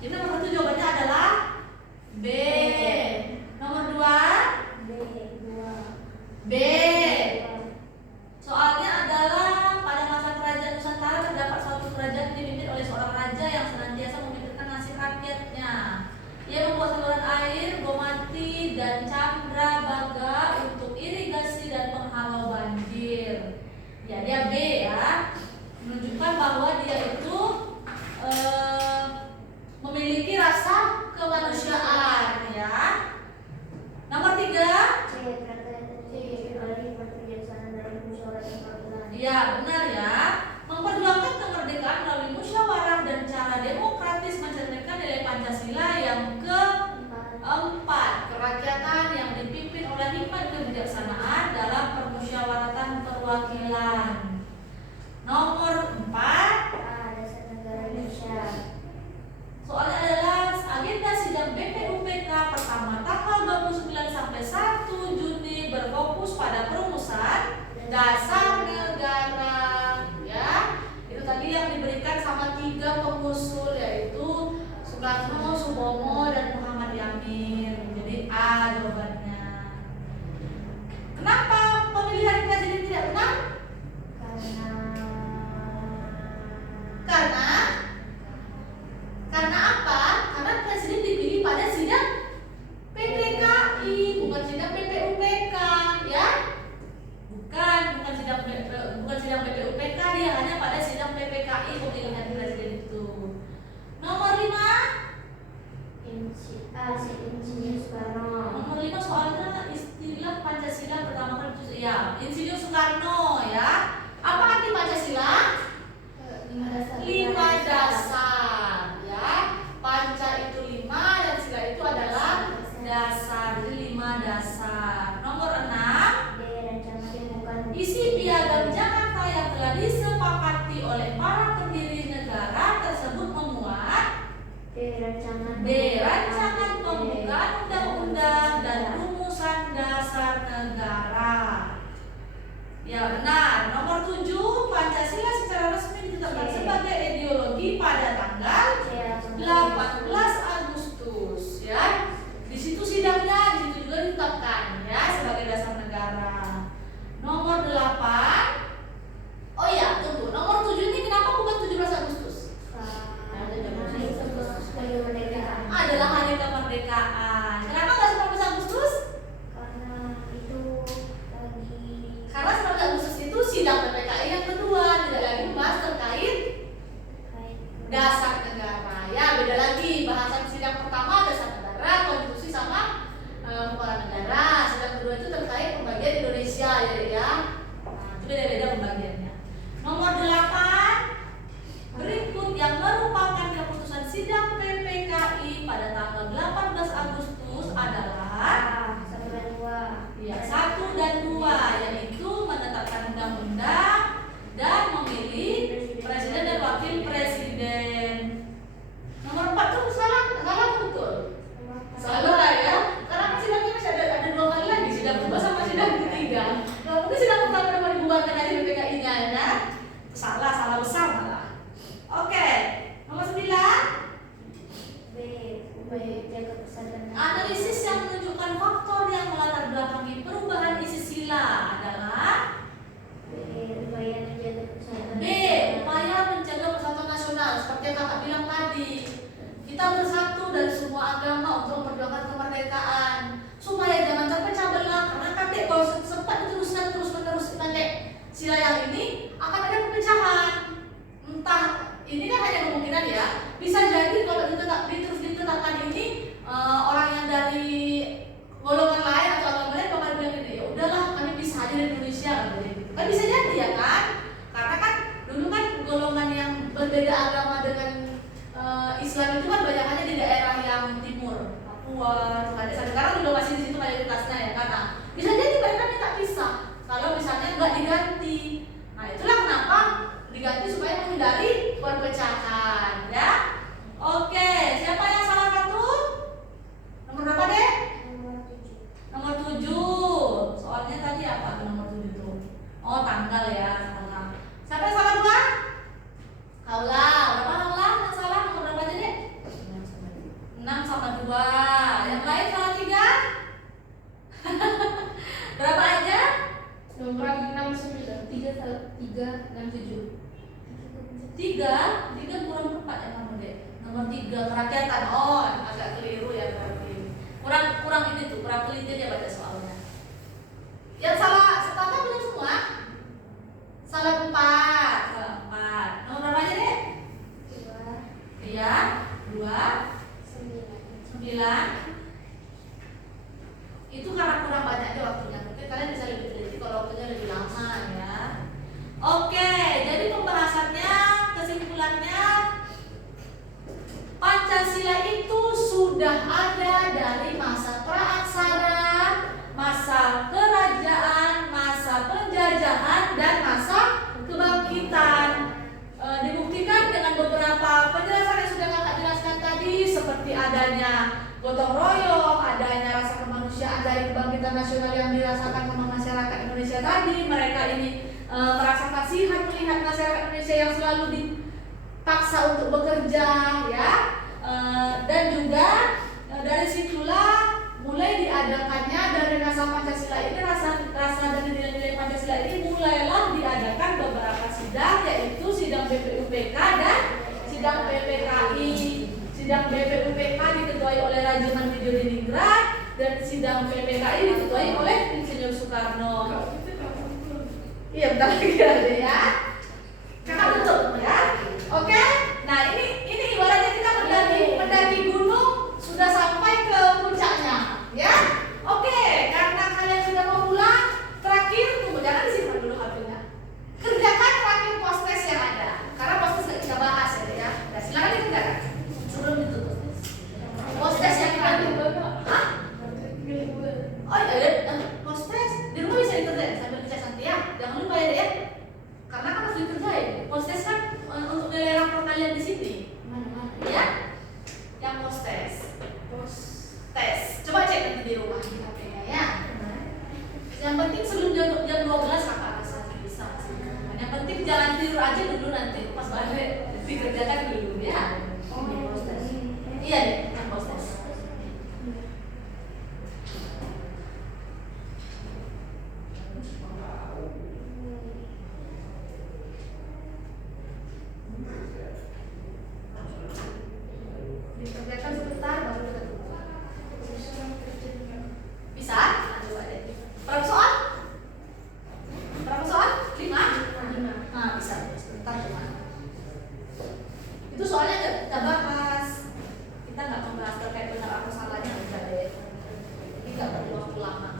Jadi nomor 1 jawabannya adalah B. Nomor 2 B. Soalnya adalah pada masa kerajaan Nusantara terdapat suatu kerajaan dipimpin oleh seorang raja yang senantiasa memikirkan nasib rakyatnya. Ia membuat saluran air, Gomati dan Candrabaga untuk irigasi dan penghalau banjir. Ya, dia B ya. Menunjukkan bahwa dia itu memiliki rasa kemanusiaan ya. Nomor 3. Ya, benar ya. Memperjuangkan kemerdekaan melalui musyawarah dan cara demokratis mencerminkan nilai Pancasila yang keempat, kerakyatan yang dipimpin oleh hikmat kebijaksanaan dalam permusyawaratan perwakilan. Nomor 4. Soalnya adalah agenda sidang BPUPK pertama tanggal 29 sampai 1 Juni berfokus pada perumusan dasar negara ya. Itu tadi yang diberikan sama 3 pengusul yaitu Soekarno, Subomo dan Muhammad Yamin. Jadi A jawabannya. Kenapa pemilihan presiden tidak benar? Karena apa? Karena presiden dipilih pada sidang PPKI, bukan sidang BPUPK ya. Bukan sidang BPUPK, dia hanya pada sidang PPKI pemilihan presiden itu. Nomor 5. Nomor 5 soalnya istilah Pancasila pertama kali ya, Insinyur Soekarno ya. Apa arti Pancasila? 5 dasar ya. Panca itu 5 dan sila itu adalah dasar. Jadi 5 dasar. Nomor 6. Isi piagam Jakarta yang telah disepakati oleh para pendiri negara tersebut memuat rancangan pembukaan undang-undang dan rumusan dasar negara. Ya benar. Nomor 7, Pancasila secara resmi ditetapkan sebagai ideologi pada tanggal 18 Agustus ya. Di situ sidangnya, di situ juga ditetapkan ya sebagai dasar negara. Nomor 8. Oh ya, tunggu. Nomor 7 ini kenapa bukan 17 Agustus? Adalah hari kemerdekaan. Kenapa nggak 19 Agustus? Karena 19 Agustus itu sidang PPKI yang kedua, tidak lagi membahas terkait dasar negara. Ya, beda lagi. Bahasan sidang pertama dasar negara, konstitusi sama kepala negara. Sidang kedua itu terkait pembagian Indonesia ya. Nah, itu beda dua adik sekarang udah masih di situ mayoritasnya ya kan. Nah, bisa jadi mereka minta pisah kalau misalnya nggak diganti. Nah, itulah kenapa diganti supaya menghindari perpecahan ya. Oke, siapa yang salah satu? Nomor berapa deh? Nomor 7. Soalnya tadi apa tuh nomor 7 tuh? Oh, tanggal ya, salah. Siapa yang salah dua? Haula. Berapa Haula yang salah? Nomor berapa aja deh? 6 sama 2. Yang lain salah 3? Berapa aja? Nomor 6 9 3 6 7. 3 kurang tepat ya kamu deh. Nomor 3 kerakyatan. Oh, agak keliru ya berarti. Kurang ini tuh, kurang teliti dia baca soalnya. Yang salah setara benar semua? Salah 4. Nomor berapa aja deh? 2 Iya, 2 9. Itu karena kurang banyak aja waktunya. Mungkin kalian bisa lebih teliti kalau waktunya lebih lama ya. Oke, jadi pembahasannya, kesimpulannya, Pancasila itu sudah ada dari masa praaksara, masa kerajaan, masa penjajahan, dan masa kebangkitan. Dibuktikan dengan beberapa penjelasan yang sudah kakak jelaskan tadi, seperti adanya gotong royong, adanya rasa kemanusiaan dari kebangkitan nasional yang dirasakan sama masyarakat Indonesia tadi. Mereka ini merasa kasihan melihat masyarakat Indonesia yang selalu dipaksa untuk bekerja ya. Dan juga dari situlah mulai diadakannya dari rasa Pancasila ini, rasa dari nilai-nilai Pancasila ini mulailah diadakan beberapa sidang, yaitu sidang BPUPK dan sidang PPKI. Sidang BPUPK diketuai oleh Raja Mantijo Diningrat dan sidang PPKI diketuai oleh Insinyur Soekarno. Iya, bentar lagi ada ya. Kakak tutup ya. Oke. Nah, ini ibaratnya kita mendaki gunung sudah sampai ke puncaknya, ya. Oke, karena kalian sudah mau pulang, terakhir tunggu, jangan disimpan dulu HP-nya. Kerjakan terakhir post-test yang ada. Karena post-test nggak kita bahas ya. Nah, silakan dikerjakan sebelum ditutup. Post-test yang kita hah? Oh iya, post-test di rumah bisa dikerjain sambil dicas nanti ya. Jangan lupa ya. Karena kan harus dikerjain. Post-test kan untuk nilai rapor kalian di sini. Ya? Yang post-test. Coba cek nanti di rumah di HP-nya ya. Yang penting sebelum jam 12 kakak rasa bisa. Yang penting jangan tidur aja dulu, nanti pas balik dikerjakan dulu ya. Iya deh, yang post-test. Dikerjakan sebentar baru kita tutup. Bisa? Nah, coba deh. Berapa soal? 5? Nah, bisa. Sebentar cuma. Itu soalnya nggak kita bahas. Kita nggak membahas terkait benar atau salahnya, enggak deh. Ini nggak perlu waktu lama.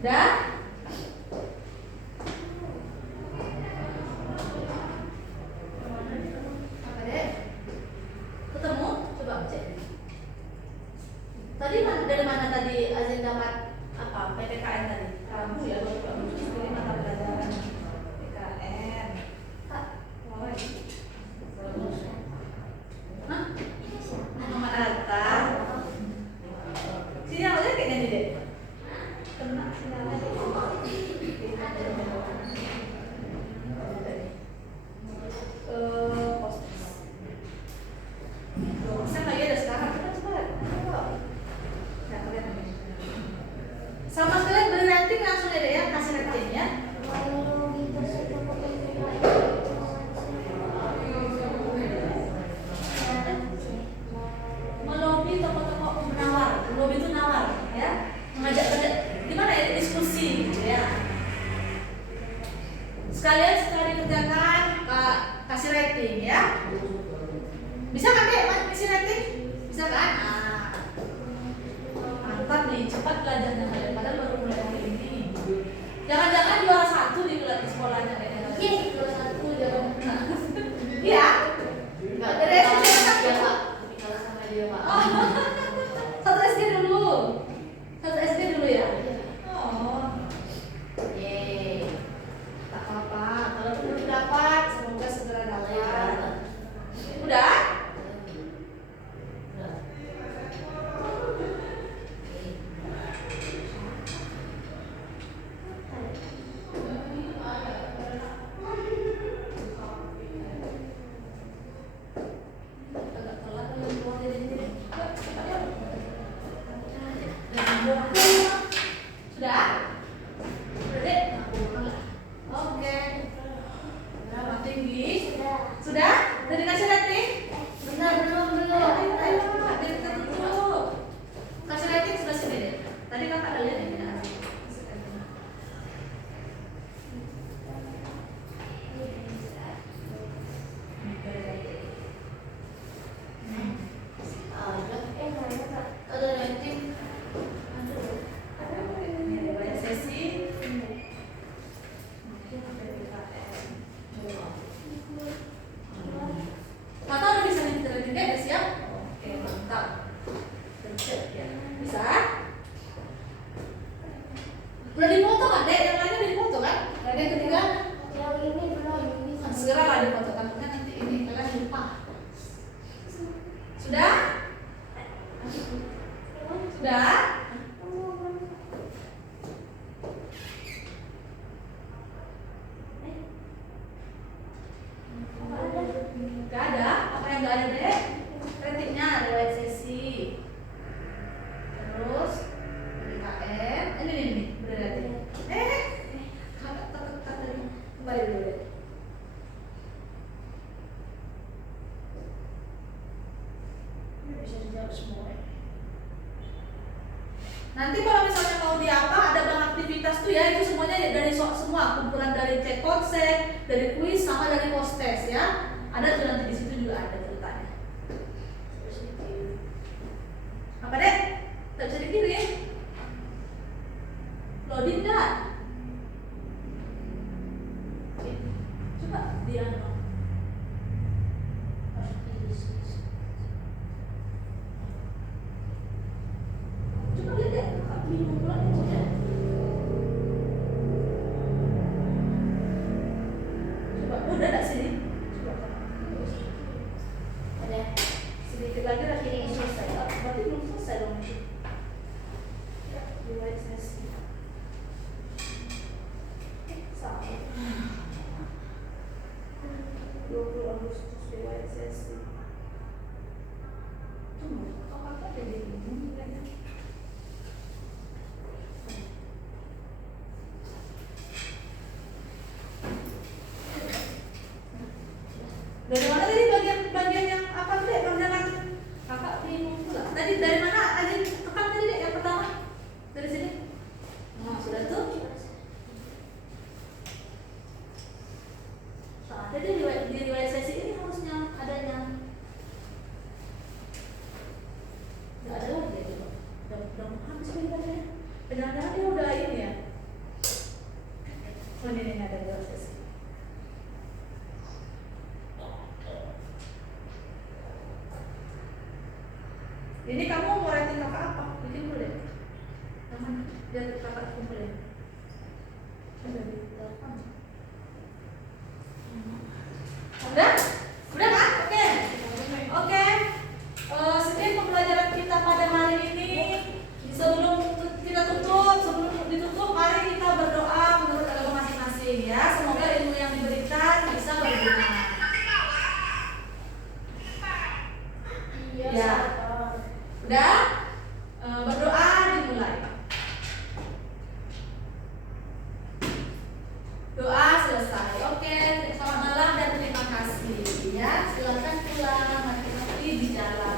Dan apa deh? Ketemu? Coba cek. Tadi dari mana tadi Azin dapat apa? PPKN tadi? Rabu ya, baru ini mata pelajaran PKN. Tak, woi. Hah? Muhammad Atta. Sini aja kayaknya nih deh. Kena sinyalnya. Saya lagi ada sekarang, cepat. Sama sekalian beri rating langsung aja ya, kasih rating ya. cepat belajarnya kalian, padahal baru mulai hari ini. Jangan-jangan juara 1 di sekolahnya kayaknya. Iya, juara 1 jangan. Iya. Enggak, Dari SD kan? dia Pak. Lebih kalah sama dia Pak. Oh. Satu SD dulu. Satu SD dulu ya. Iya. Oh. Yeay. Tak apa-apa. Kalau belum dapat, semoga segera dapat. Udah? Agak telat kalau keluar dari sini. Sudah? Sudah deh? Oke. Berapa tinggi? Sudah? Udah dikasih rating? Benar, belum. Ayo, biar kita tutup. Kasih rating sebelah sini deh. Tadi kakak ada lihat ya? Kasih rating. Ada rating. Banyak sesi. Mata udah bisa nih kita rating deh, udah siap? Oke, mantap. Tercet ya. Bisa? Udah dipoto kan deh? Yang lainnya udah dipoto kan? Ada yang ketiga? Yang ini belum. Segera lah dipoto, takutnya nanti ini kalian lupa. Sudah? Sudah? Gak ada? Apa yang gak ada deh? Ratingnya riwayat sesi. Terus BKM. Ini berarti. Kakak tadi kembali dulu deh. Ini bisa dijawab semua. Nanti kalau misalnya mau di apa, ada bank aktivitas tuh ya, itu semuanya dari semua, kumpulan dari cek konsep, dari kuis sama dari post test ya. Ada tuh nanti di situ juga ada ceritanya. Apa deh? Tak bisa dikirim? Loading nggak? Coba dia coba lihat deh, kakak bingung banget coba. Coba, udah nggak sini? Coba. Ada. Sedikit lagi ini selesai. Oh, berarti belum selesai dong. Ya, riwayat sesi. Salah. 20 Agustus riwayat sesi. Kok kakak jadi bingung kayaknya? Dari mana tadi bagian yang apa tadi? Perjalanan kakak bingung pula. Tadi dari mana aja tekan tadi deh yang pertama? Dari sini? Nah, sudah tuh. Nah, jadi di riwayat sesi ini harusnya adanya. Nggak ada lagi ya coba. Udah habis pilihannya. Jangan-jangan dia udah ini ya. Oh ini ada riwayat sesi. Ini kamu mau rating kakak apa? Bikin dulu deh. Jangan biar kakak kumpulin. Udah di telepon. Udah? Udah kan? Oke. Oke. Sekian pembelajaran kita pada hari ini. Sebelum kita tutup, sebelum ditutup, mari kita berdoa menurut agama masing-masing ya. Semoga ilmu yang diberikan bisa berguna. Ya. Udah? Berdoa dimulai. Doa selesai. Oke, selamat malam dan terima kasih ya. Silakan pulang, hati-hati di jalan.